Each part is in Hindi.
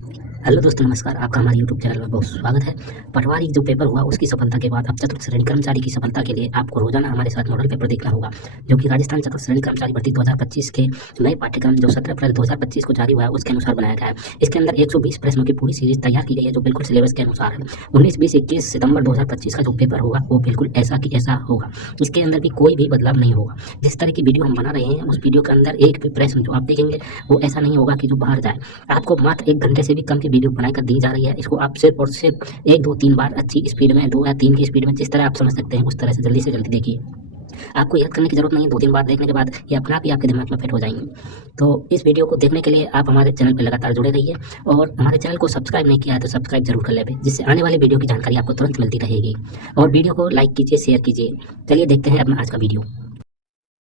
हेलो दोस्तों, नमस्कार। आपका हमारे यूट्यूब चैनल में बहुत स्वागत है। पटवारी जो पेपर हुआ उसकी सफलता के बाद अब चतुर्थ श्रेणी कर्मचारी की सफलता के लिए आपको रोजाना हमारे साथ मॉडल पेपर देखना होगा, जो कि राजस्थान चतुर्थ श्रेणी कर्मचारी भर्ती 2025 के नए पाठ्यक्रम जो 17 अप्रैल 2025 को जारी हुआ है उसके अनुसार बनाया गया है। इसके अंदर 120 प्रश्नों की पूरी सीरीज तैयार की गई है जो बिल्कुल सिलेबस के अनुसार है। 19-20-21 सितंबर 2025 का जो पेपर होगा वो बिल्कुल ऐसा कि ऐसा होगा। इसके अंदर भी कोई भी बदलाव नहीं होगा। जिस तरह की वीडियो हम बना रहे हैं उस वीडियो के अंदर एक भी प्रश्न जो आप देखेंगे वो ऐसा नहीं होगा कि जो बाहर जाए। आपको मात्र 1 घंटे से भी कम की वीडियो बनाकर दी जा रही है। इसको आप सिर्फ और सिर्फ 1, 2, 3 बार अच्छी स्पीड में 2 या 3 की स्पीड में जिस तरह आप समझ सकते हैं उस तरह से जल्दी देखिए। आपको याद करने की ज़रूरत नहीं है, 2-3 बार देखने के बाद ये अपने आप ही आपके दिमाग में फिट हो जाएँगी। तो इस वीडियो को देखने के लिए आप हमारे चैनल पे लगातार जुड़े रहिए और हमारे चैनल को सब्सक्राइब नहीं किया है तो सब्सक्राइब ज़रूर कर लें, जिससे आने वाली वीडियो की जानकारी आपको तुरंत मिलती रहेगी। और वीडियो को लाइक कीजिए, शेयर कीजिए। चलिए देखते हैं अपना आज का वीडियो।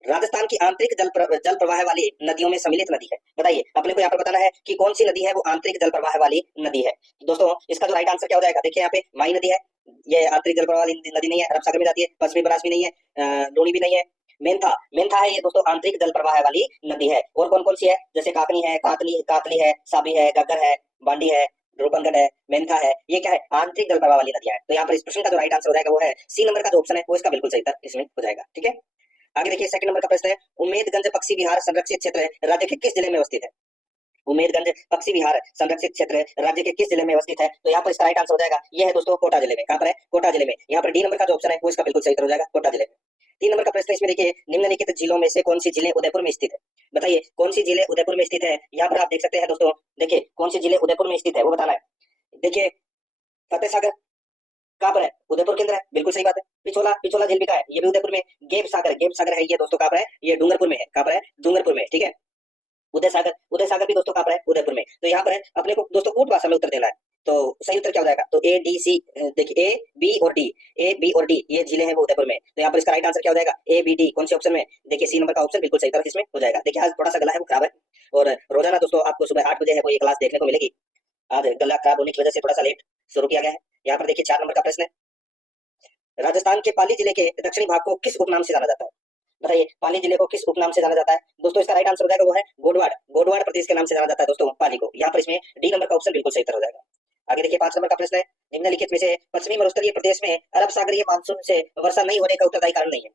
राजस्थान की आंतरिक जल प्रवाह वाली नदियों में सम्मिलित नदी है। बताइए, अपने को यहाँ पर बताना है कि कौन सी नदी है वो आंतरिक जल प्रवाह वाली नदी है। दोस्तों, इसका जो राइट आंसर क्या हो जाएगा, देखिए यहाँ पे माई नदी है। ये आंतरिक जल प्रवाह वाली नदी नहीं है, अरब सागर में जाती है। पश्चिमी बनास भी नहीं है, लूनी भी नहीं है। मेंथा मेंथा है ये दोस्तों आंतरिक जल प्रवाह वाली नदी है। और कौन कौन सी है, जैसे काकनी है, कातली है, साबी है, गग्गर है, बांडी है, रूपनगढ़ है, मेंथा है। ये क्या है, आंतरिक जल प्रवाह वाली नदियां है। तो यहाँ पर इस प्रश्न का जो राइट आंसर हो जाएगा वो है सी नंबर का जो ऑप्शन है वो इसका बिल्कुल सही उत्तर इसमें हो जाएगा। ठीक है, आगे देखिए सेकंड नंबर का प्रश्न है, उम्मेदगंज पक्षी विहार संरक्षित क्षेत्र राज्य के किस जिले में अवस्थित है। उम्मेदगंज पक्षी विहार संरक्षित क्षेत्र राज्य के किस जिले में अवस्थित है। तो यहाँ पर इसका राइट आंसर हो जाएगा, यह है दोस्तों कोटा जिले में। कहां पर है, कोटा जिले में। यहाँ पर डी नंबर का जो ऑप्शन है वो इसका बिल्कुल सही उत्तर हो जाएगा, कोटा जिले में। 3 नंबर का प्रश्न इसमें देखिए, निम्नलिखित जिलों में से कौन सी जिले उदयपुर में स्थित है। बताइए कौन सी जिले उदयपुर में स्थित है। यहाँ पर आप देख सकते हैं दोस्तों, देखिए कौन सी जिले उदयपुर में स्थित है वो बताना है। देखिए, फतेह सागर कहाँ पर है, उदयपुर के अंदर है, बिल्कुल सही बात है। पिछोला पिछोला झील भी कहाँ है, ये भी उदयपुर में। गेप सागर है ये दोस्तों कहाँ पर है, ये डूंगरपुर में है। कहाँ पर है, डूंगरपुर में। ठीक है, उदय सागर भी दोस्तों कहाँ पर है, उदयपुर में। तो यहाँ पर है अपने को दोस्तों कूट भाषा में उत्तर देना है। तो सही उत्तर क्या हो जाएगा, तो ए डी सी, देखिए ए बी और डी ये जिले हैं वो उदयपुर में। तो यहाँ पर इसका राइट आंसर क्या हो जाएगा, ए बी डी। कौन से ऑप्शन में, देखिए सी नंबर का ऑप्शन बिल्कुल सही उत्तर इसमें हो जाएगा। देखिए आज थोड़ा सा गला है वो खराब है, और रोजाना दोस्तों आपको सुबह 8 बजे है वो ये क्लास देखने को मिलेगी। आज गला खराब होने की वजह से थोड़ा सा लेट शुरू किया गया है। यहाँ पर देखिए 4 नंबर का प्रश्न है, राजस्थान के पाली जिले के दक्षिणी भाग को किस उपनाम से जाना जाता है। बताइए पाली जिले को किस उपनाम से जाना जाता है। दोस्तों इसका राइट आंसर हो जाएगा वो है गोडवाड़। गोडवाड़ प्रदेश के नाम से जाना जाता है दोस्तों पाली को। यहाँ पर इसमें डी नंबर का ऑप्शन बिल्कुल सही उत्तर हो जाएगा। आगे देखिए 5 नंबर का प्रश्न है, निम्नलिखित में से पश्चिमी मरुस्थलीय प्रदेश में अरब सागरीय मानसून से वर्षा नहीं होने का उत्तरदायी कारण नहीं है।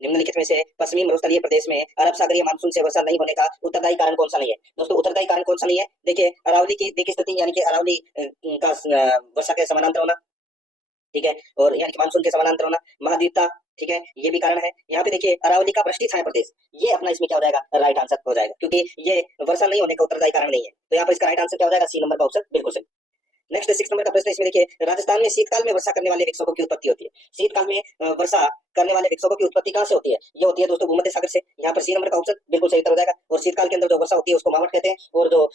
निम्नलिखित में से पश्चिमी मरुस्थलीय प्रदेश में अरब सागरीय मानसून से वर्षा नहीं होने का उत्तरदायी कारण कौन सा नहीं है। दोस्तों उत्तरदायी कारण कौन सा नहीं है, देखिए अरावली की दिक स्थिति, यानी कि अरावली का वर्षा के समानांतर होना। ठीक है, और यानी कि मानसून के समानांतर होना, महाद्वीपता। ठीक है, ये भी कारण है। यहाँ पे देखिए अरावली का वृष्टि छाया प्रदेश, ये अपना इसमें क्या हो जाएगा, राइट आंसर हो जाएगा, क्योंकि ये वर्षा नहीं होने का उत्तरदायी कारण नहीं है। तो यहाँ पर इसका राइट आंसर क्या हो जाएगा, सी नंबर का ऑप्शन बिल्कुल सही। नेक्स्ट 6 नंबर का प्रश्न इसमें देखिए, राजस्थान में शीतकाल में वर्षा करने वाले विक्षोभों की उत्पत्ति होती है। शीतकाल में वर्षा करने वाले विक्षोभों की उत्पत्ति कहाँ से होती है, ये होती है दोस्तों भूमध्य सागर से। यहाँ पर सी नंबर का ऑप्शन बिल्कुल सही उत्तर हो जाएगा। और शीतकाल के अंदर जो वर्षा होती है उसको मावठ कहते हैं, और जो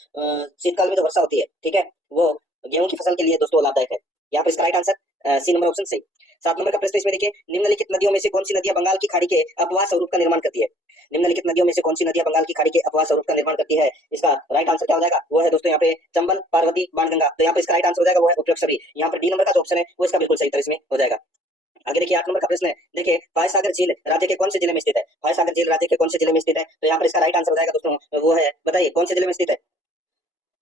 शीतकाल में जो वर्षा होती है, ठीक है, वो गेहूं की फसल के लिए दोस्तों लाभदायक है। यहाँ पर इसका right answer C number option सही। 7 नंबर का प्रश्न इसमें देखिए, निम्नलिखित नदियों में से कौन सी नदियां बंगाल की खाड़ी के अपवाह स्वरूप का निर्माण करती है। निम्नलिखित नदियों में से कौन सी नदियां बंगाल की खाड़ी के अपवाह स्वरूप का निर्माण करती है। इसका राइट आंसर क्या हो जाएगा, वो है दोस्तों यहाँ पे चंबल, पार्वती, बाणगंगा। तो यहाँ पे इसका राइट आंसर हो जाएगा वो है उपयुक्त सभी। यहाँ पर डी नंबर का जो ऑप्शन है वो इसका बिल्कुल सही उत्तर इसमें हो जाएगा। आगे देखिए 8 नंबर का प्रश्न है, देखिए फायसागर झील राज्य के कौन से जिले में स्थित है। फायसागर झील राज्य के कौन से जिले में स्थित है। तो यहाँ पर इसका राइट आंसर हो जाएगा दोस्तों, वो है, बताइए कौन से जिले में स्थित है।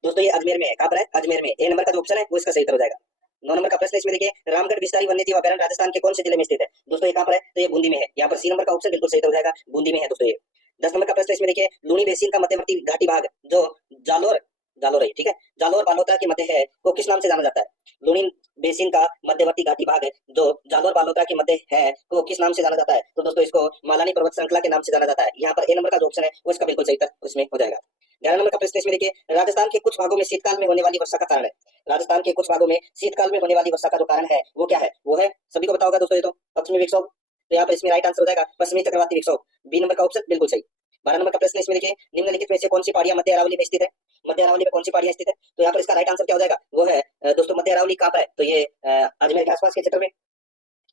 दोस्तों ये अजमेर में है। कहाँ पर है, अजमेर में। ए नंबर का जो ऑप्शन है वो इसका सही उत्तर हो जाएगा। 9 नंबर का प्रश्न इसमें देखिए, रामगढ़ विस्तारी वन्यजीव अभयारण्य राजस्थान के कौन से जिले में स्थित है। दोस्तों ये कहाँ पर है, तो ये बूंदी में है। यहाँ पर सी नंबर का ऑप्शन बिल्कुल सही उत्तर हो जाएगा, बूंदी में है दोस्तों ये। 10 नंबर का प्रश्न इसमें देखिए, लूनी बेसिन का मध्यवर्ती घाटी भाग जो जालोर जालोर है, ठीक है, जालोर बालोतरा के मध्य है, को किस नाम से जाना जाता है। लूनी बेसिन का मध्यवर्ती घाटी भाग जो जालोर बालोतरा के मध्य है को किस नाम से जाना जाता है। तो दोस्तों इसको मालानी पर्वत श्रृंखला के नाम से जाना जाता है। यहाँ पर ए नंबर का जो ऑप्शन है वो इसका बिल्कुल सही उत्तर उसमें हो जाएगा। 11 नंबर का प्रश्न इसमें देखिए, राजस्थान के कुछ भागों में शीतकाल में होने वाली वर्षा का कारण है। राजस्थान के कुछ भागों में शीतकाल में होने वाली वर्षा का जो कारण है वो क्या है, वो है, सभी को पता होगा दोस्तों, ये तो पश्चिमी विक्षोभ। तो यहाँ पर इसमें राइट आंसर हो जाएगा पश्चिमी चक्रवाती विक्षोभ, बी नंबर का ऑप्शन बिल्कुल सही। 12 नंबर का प्रश्न इसमें देखिए, निम्नलिखित में से कौन सी पहाड़ियां मध्य अरावली में स्थित है। मध्य अरावली में कौन सी पहाड़ियां स्थित है। तो यहाँ पर इसका राइट आंसर क्या हो जाएगा, वो है दोस्तों मध्य अरावली कहाँ पर है, तो ये अजमेर के आसपास के क्षेत्र में।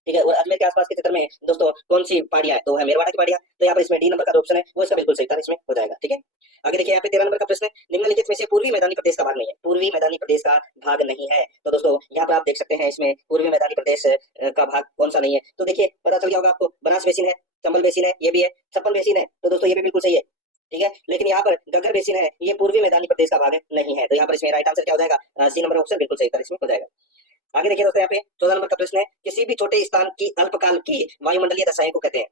ठीक है, और अजमेर के आसपास के क्षेत्र में दोस्तों कौन सी पहाड़ियां है, तो है मेरवाड़ा की पहाड़ियां। तो यहाँ पर इसमें डी नंबर का ऑप्शन है वो इसका बिल्कुल सही था, इसमें हो जाएगा। ठीक है, आगे देखिए यहाँ पे 13 नंबर का प्रश्न है, निम्नलिखित में से पूर्वी मैदानी प्रदेश का भाग नहीं है। पूर्वी मैदानी प्रदेश का भाग नहीं है। तो दोस्तों यहाँ पर आप देख सकते हैं इसमें पूर्वी मैदानी प्रदेश का भाग कौन सा नहीं है। तो देखिए पता चल गया होगा आपको, बनास बेसिन है, चंबल बेसिन है, ये भी है, छप्पन बेसिन है। तो दोस्तों ये भी बिल्कुल सही है। ठीक है। लेकिन यहाँ पर गगर बेसिन है, ये पूर्वी मैदानी प्रदेश का भाग है, नहीं है। तो यहाँ पर इसमें राइट आंसर क्या हो जाएगा, सी नंबर ऑप्शन बिल्कुल सही उत्तर इसमें हो जाएगा। आगे देखिए दोस्तों, यहाँ पे 14 नंबर का प्रश्न है, किसी भी छोटे स्थान की अल्पकाल की वायुमंडलीय दशाएं को कहते हैं।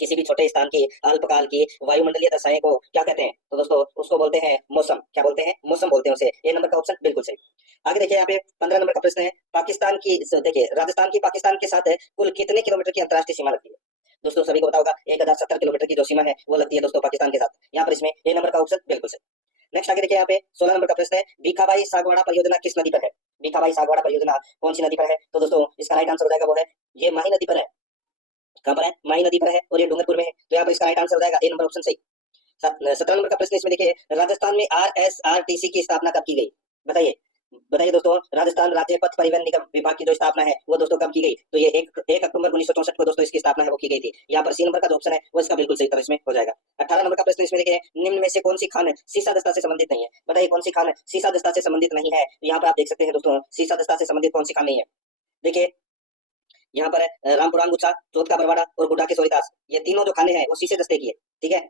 किसी भी छोटे स्थान की अल्पकाल की वायुमंडलीय दशाएं को क्या कहते हैं, तो दोस्तों उसको बोलते हैं मौसम। क्या बोलते हैं, मौसम बोलते हैं उसे। ए नंबर का ऑप्शन बिल्कुल सही। आगे देखिए यहाँ पे 15 नंबर का प्रश्न है, पाकिस्तान की, देखिए राजस्थान की पाकिस्तान के साथ कुल कितने किलोमीटर की अंतर्राष्ट्रीय सीमा लगती है। दोस्तों सभी को पता होगा 1070 किलोमीटर की जो सीमा है वो लगती है दोस्तों पाकिस्तान के साथ। यहाँ पर इसमें ए नंबर का ऑप्शन बिल्कुल सही। नेक्स्ट आगे देखिए यहाँ पे 16 नंबर का प्रश्न है, भीखाबाई सागवाड़ा परियोजना किस नदी पर है। भीखाबाई सागवाड़ा परियोजना कौन सी नदी पर है, तो दोस्तों इसका राइट आंसर हो जाएगा वो है, ये माही नदी पर है। कहाँ पर है, माही नदी पर है और ये डूंगरपुर में है। तो यहाँ पर इसका राइट आंसर हो जाएगा ए नंबर ऑप्शन सही। 17 नंबर का प्रश्न इसमें देखिए, राजस्थान में RSRTC की स्थापना कब की गई, बताइए। बताइए दोस्तों, राजस्थान राज्य पथ परिवहन निगम विभाग की जो स्थापना है वो दोस्तों कब की गई, तो ये 1 अक्टूबर 1964 को दोस्तों इसकी स्थापना है वो की गई थी। यहाँ पर सी नंबर का जो ऑप्शन है वो इसका बिल्कुल सही उत्तर इसमें हो जाएगा। 18 नंबर का प्रश्न इसमें देखिए, निम्न में से कौन सी खान सीसा दस्ता से संबंधित नहीं है, बताइए कौन सी खान सीसा दस्ता से संबंधित नहीं है। यहाँ पर आप देख सकते हैं दोस्तों, सीसा दस्ता से संबंधित कौन सी खान नहीं है। देखिए यहाँ पर रामपुरान गुच्छा, चौथ का बरवाड़ा और गुड्डा के सोरीदास, ये तीनों जो खाने हैं वो शीशे दस्ते की है, ठीक है।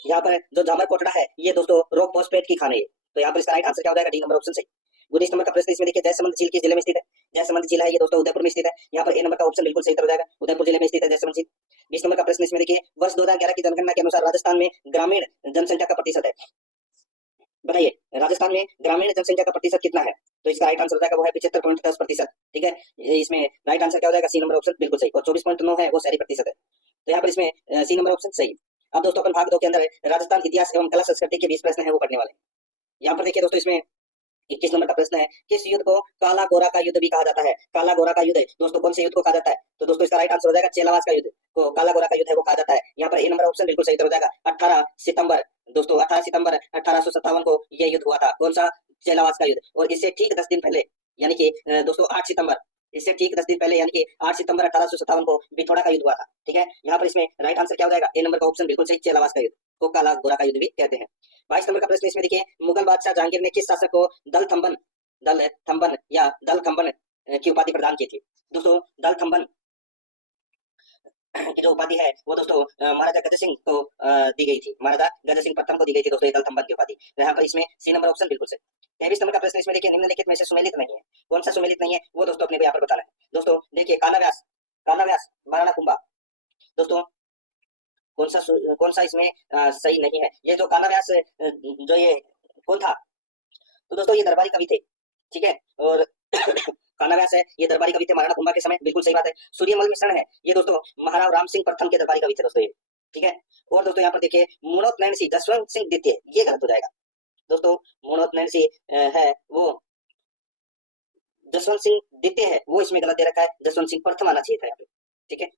यहाँ पर जो जामर कोटड़ा है ये दोस्तों रोक पोस्टपेड की खाने है। तो यहाँ पर इसका राइट आंसर क्या हो जाएगा, डी नंबर ऑप्शन सही। 19 नंबर का प्रश्न इसमें देखिए, जयसमंद झील किस जिले में स्थित है। जयसमंद झील है ये दोस्तों उदयपुर में स्थित है। यहाँ पर ए नंबर का ऑप्शन बिल्कुल सही हो जाएगा, उदयपुर जिले में स्थित है जयसमंद झील। 20 नंबर का प्रश्न इसमें देखिए, वर्ष 2011 की जनगणना के अनुसार राजस्थान में ग्रामीण जनसंख्या का प्रतिशत है, बताइए राजस्थान में ग्रामीण जनसंख्या का प्रतिशत कितना है। तो इसका राइट आंसर हो जाएगा वो है 75.10%, ठीक है। इसमें राइट आंसर क्या हो जाएगा, सी नंबर ऑप्शन बिल्कुल सही। और 24.9 है वो शहरी प्रतिशत है। तो यहाँ पर इसमें सी नंबर ऑप्शन सही। अब दोस्तों अपन भाग 2 के अंदर राजस्थान इतिहास एवं कला संस्कृति के 20 प्रश्न है वो पढ़ने वाले। यहाँ पर देखिए दोस्तों, इसमें 21 नंबर का प्रश्न है, किस युद्ध को काला गोरा का युद्ध भी कहा जाता है। काला गोरा का युद्ध दोस्तों कौन से युद्ध को कहा जाता है, तो दोस्तों इसका राइट आंसर हो जाएगा चेलावास का युद्ध को काला गोरा का युद्ध है वो कहा जाता है। यहाँ पर ए नंबर ऑप्शन बिल्कुल सही हो जाएगा। 18 सितंबर दोस्तों 18 सितंबर 1857 को यह युद्ध हुआ था, कौन सा, चेलावास का युद्ध। और इससे ठीक 10 दिन पहले यानी कि दोस्तों 8 सितंबर, इससे ठीक 10 दिन पहले यानी कि 8 सितंबर 1857 को बिथोड़ा का युद्ध हुआ था, ठीक है। यहाँ पर इसमें राइट आंसर क्या हो जाएगा, ए नंबर का ऑप्शन बिल्कुल सही, चेलावास का युद्ध को काला गोरा का युद्ध भी कहते हैं। 22 नंबर का प्रश्न इसमें देखिए, मुगल बादशाह जहांगीर ने किस शासक को दल थंबन या दल खंबन की उपाधि प्रदान की थी। दोस्तों दल खंबन की जो उपाधि है वो दोस्तों महाराजा गजर सिंह को दी गई थी, महाराजा गजर सिंह प्रथम को दी गई थी दोस्तों ये दल थंबन की उपाधि। तो यहाँ पर इसमें सी नंबर ऑप्शन बिल्कुल सही। 23 नंबर का प्रश्न इसमें देखिए, निम्नलिखित में से सुमेलित नहीं है, कौन सा सुमेलित नहीं है वो दोस्तों अपने को यहाँ पर बताना है। दोस्तों देखिए, काला व्यास महाराणा कुंभा, दोस्तों कौन सा इसमें सही नहीं है। ये जो काला व्यास जो ये कौन था, तो दोस्तों ये दरबारी कवि थे, ठीक है। और काला व्यास है ये दरबारी कवि थे महाराणा कुंभा के समय, बिल्कुल सही बात है। सूर्यमल मिश्रण है ये दोस्तों महाराव राम सिंह प्रथम के दरबारी कवि थे दोस्तों ये, ठीक है। और दोस्तों यहाँ पर देखिए, मुणोत नैन सिंह जसवंत सिंह द्वितीय, ये गलत हो जाएगा दोस्तों। मुणोत नैन सिंह है वो जसवंत सिंह द्वितीय है वो इसमें गलत दे रखा है, जसवंत सिंह प्रथम आना चाहिए था यहाँ पे, ठीक है।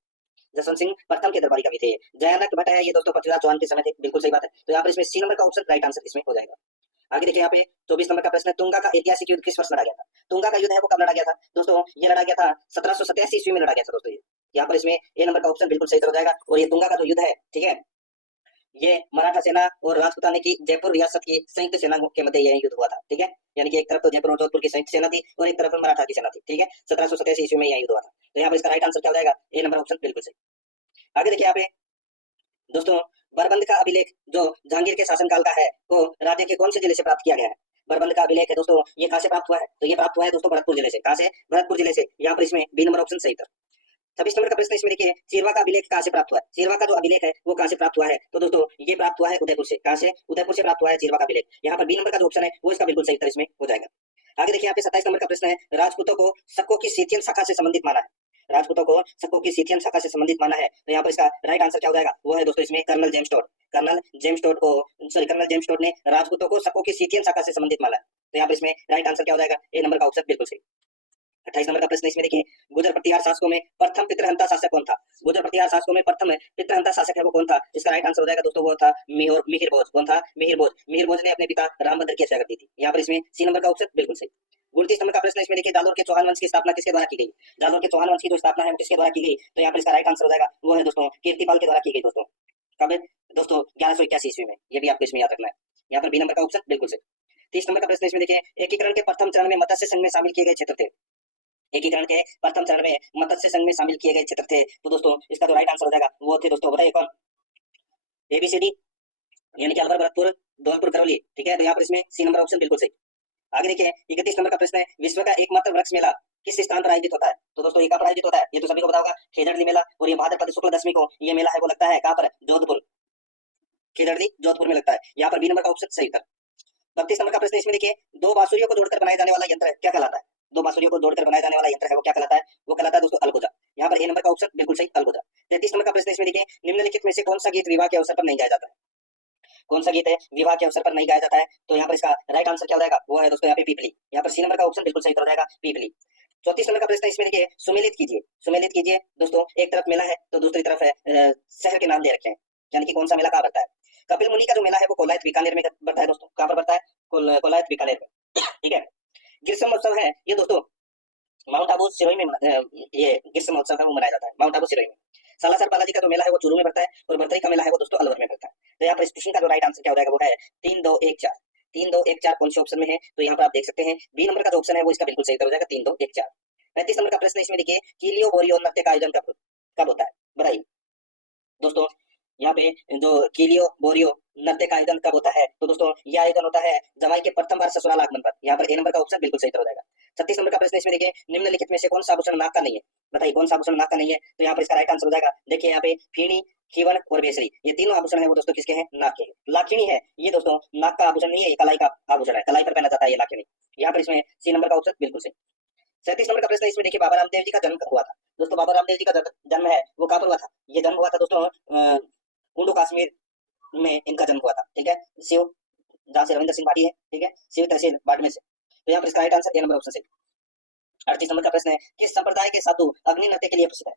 जसवंत सिंह प्रथम के दरबारी कवि थे। जयानक भट्ट है ये दोस्तों पृथ्वीराज चौहान के समय थे, बिल्कुल सही बात है। तो यहाँ पर इसमें सी नंबर का ऑप्शन राइट आंसर इसमें हो जाएगा। आगे देखिए यहाँ पे 24 नंबर का प्रश्न है, तुंगा का ऐतिहासिक युद्ध किस वर्ष लड़ा गया था। तुंगा का युद्ध है वो कब लड़ा गया था, दोस्तों ये लड़ा गया था 1787 ईस्वी में लड़ा गया था दोस्तों ये। यहाँ पर इसमें ए नंबर का ऑप्शन बिल्कुल सही हो जाएगा। और ये तुंगा का जो युद्ध है, ठीक है, ये मराठा सेना और राजपूताना की जयपुर रियासत की संयुक्त सेना के मध्य यह युद्ध हुआ था, ठीक है। यानी कि एक तरफ तो जयपुर और जोधपुर की संयुक्त सेना थी और एक तरफ मराठा की सेना थी, ठीक है। 1787 ईस्वी में यह युद्ध हुआ था। तो यहाँ पर इसका राइट आंसर क्या हो जाएगा, ए नंबर ऑप्शन बिल्कुल सही। आगे देखिए यहाँ पे दोस्तों, बरबंद का अभिलेख जो जहांगीर के शासनकाल का है वो राज्य के कौन से जिले से प्राप्त किया गया है। बरबंद का अभिलेख है दोस्तों, ये कहाँ से प्राप्त हुआ है, तो ये प्राप्त हुआ है दोस्तों भरतपुर जिले से। कहाँ से, भरतपुर जिले से। यहाँ पर इसमें बी नंबर ऑप्शन सही था। 26 नंबर का प्रश्न इसमें देखिए, चीरवा का अभिलेख कहाँ से प्राप्त हुआ है। चीरवा का जो अभिलेख है वो कहाँ से प्राप्त हुआ है, तो दोस्तों ये प्राप्त हुआ है उदयपुर से। कहाँ से, उदयपुर से प्राप्त हुआ है चीरवा का अभिलेख। यहाँ पर बी नंबर का जो ऑप्शन है वो इसका बिल्कुल सही उत्तर इसमें हो जाएगा। आगे देखिए यहाँ पे 27 नंबर का प्रश्न है, राजपूतों को शकों की सीथियन शाखा से संबंधित माना है। राजपूतों को शकों की सीथियन शाखा से संबंधित माना है। तो यहाँ पर इसका राइट आंसर क्या हो जाएगा, वो है दोस्तों इसमें colonel James Tod. Colonel James Tod ने राजपूतों को शकों की सीथियन शाखा से संबंधित माना है। तो यहाँ पर इसमें राइट आंसर क्या हो जाएगा, ए नंबर का ऑप्शन बिल्कुल सही। 28 नंबर का प्रश्न इसमें देखिए, गुर्जर प्रतिहार शासकों में प्रथम पितृहंता शासक कौन था। गुर्जर प्रतिहार शासकों में प्रथम पितृहंता शासक है वो कौन था। इसका राइट आंसर हो जाएगा दोस्तों वो था मिहिर भोज। कौन था, मिहिर भोज। मिहिर भोज ने अपने पिता रामभद्र की हत्या कर दी थी। यहाँ पर इसमें सी नंबर का ऑप्शन बिल्कुल सही। 29 नंबर का प्रश्न इसमें देखिए, जालोर के चौहान वंश की स्थापना किसके द्वारा की गई। जालोर के चौहान वंश की जो स्थापना है वो किसके द्वारा की गई, तो यहाँ पर इसका राइट आंसर हो जाएगा वो है दोस्तों कीर्तिपाल के द्वारा की गई दोस्तों। कब दोस्तों, 1181 ईस्वी में। ये भी आपको इसमें याद रखना है। यहाँ पर बी नंबर का ऑप्शन बिल्कुल सही। 30 नंबर का प्रश्न इसमें देखिए, एकीकरण के प्रथम चरण में मत्स्य संघ में शामिल किए गए क्षेत्र थे। एकीकरण के प्रथम चरण में मत्स्य संघ में शामिल किए गए क्षेत्र थे। तो दोस्तों इसका जो राइट आंसर हो जाएगा वो थे दोस्तों, बताइए कौन, ABCD, यानी कि अलवर, भरतपुर, धौलपुर, करौली। ठीक है, तो यहाँ पर इसमें सी नंबर ऑप्शन बिल्कुल सही। आगे देखिए 31 नंबर का प्रश्न है, विश्व का एकमात्र वृक्ष मेला किस स्थान पर आयोजित होता है? तो दोस्तों ये कहाँ पर आयोजित होता है? ये तो सभी को पता होगा, खेजड़ली मेला। और ये भाद्रपद शुक्ल दशमी को ये मेला है वो लगता है कहाँ पर? जोधपुर, खेजड़ली जोधपुर में लगता है। यहाँ पर बी नंबर का ऑप्शन सही उत्तर। 32 नंबर का प्रश्न इसमें देखिए, दो बांसुरियों को जोड़कर बनाया जाने वाला यंत्र क्या कहलाता है? दो बांसुरियों को जोड़कर बनाया जाने वाला यंत्र है वो क्या कहलाता है? वो कहलाता है दोस्तों अलगोजा। यहाँ पर ए नंबर का ऑप्शन बिल्कुल सही, अलगोजा। 33 नंबर का प्रश्न इसमें देखिए, निम्नलिखित में से कौन सा गीत विवाह के अवसर पर नहीं गाया जाता है? कौन सा गीत है विवाह के अवसर पर नहीं गाया जाता है? तो यहाँ पर इसका राइट आंसर क्या हो जाएगा? वो है दोस्तों यहाँ पे पीपली। यहाँ पर सी नंबर का ऑप्शन बिल्कुल सही हो जाएगा, पीपली। 34 नंबर का प्रश्न इसमें देखिए, सुमेलित कीजिए। सुमेलित कीजिए दोस्तों, एक तरफ मेला है तो दूसरी तरफ है शहर के नाम दे रखे हैं, यानी कि कौन सा मेला कहाँ बढ़ता है? कपिल मुनि का जो मेला है वो कोलायत बीकानेर में बढ़ता है दोस्तों। कहाँ पर बढ़ता है? कोलायत बीकानेर में। ठीक है। ग्रीष्म महोत्सव है ये दोस्तों माउंट आबू सिरोही में ये ग्रीष्म महोत्सव है वो मनाया जाता है माउंट आबू सिरोही में। सालासर बालाजी का जो मेला है वो चूरू में बढ़ता है और बरतई का मेला है वो दोस्तों अलवर में बढ़ता है। तो यहाँ पर इस क्वेश्चन का जो राइट आंसर क्या हो जाएगा वो है 3 2 1 4। 3 2 1 4 कौन से ऑप्शन में है? तो यहाँ पर आप देख सकते हैं बी नंबर का जो ऑप्शन है वो इसका बिल्कुल सही हो जाएगा, 3 2 1 4। 35 नंबर का प्रश्न इसमें देखिए, कीलियो बोरियो नृत्य का आयोजन कब होता है? बताइए दोस्तों, यहाँ पे जो कीलियो बोरियो नृत्य का आयोजन कब होता है? तो दोस्तों यह आयोजन होता है जमाई के प्रथम बार ससुराल आगमन पर। यहाँ पर ए नंबर का ऑप्शन बिल्कुल सही हो जाएगा। 36 नंबर का प्रश्न इसमें देखिए, निम्नलिखित में से कौन सा आभूषण नाक का नहीं है? बताइए कौन सा आभूषण नाक का नहीं है? तो यहाँ पर इसका राइट आंसर हो जाएगा, देखिए यहाँ पे फीणी, खीवन और बेसरी, ये तीनों आभूषण है वो दोस्तों किसके हैं? नाक के। लाखिणी है ये दोस्तों नाक का आभूषण नहीं है, ये कलाई का आभूषण है, कलाई पर पहना जाता है ये लाखिणी। यहाँ पर इसमें सी नंबर का ऑप्शन बिल्कुल सही। 37 नंबर का प्रश्न इसमें देखिए, बाबा रामदेव जी का जन्म कब हुआ था? दोस्तों बाबा रामदेव जी का जन्म है वो कहाँ पर हुआ था? ये जन्म हुआ था दोस्तों कुंडू कश्मीर में इनका जन्म हुआ था। ठीक है, शिव, जहाँ से रविंद्र सिंह बाटी है। ठीक है, शिव तहसील बाड़मेर से। तो यहाँ पर इसका right answer A number option से। 38 नंबर का प्रश्न है, किस संप्रदाय के साधु अग्नि नृत्य के लिए प्रसिद्ध है?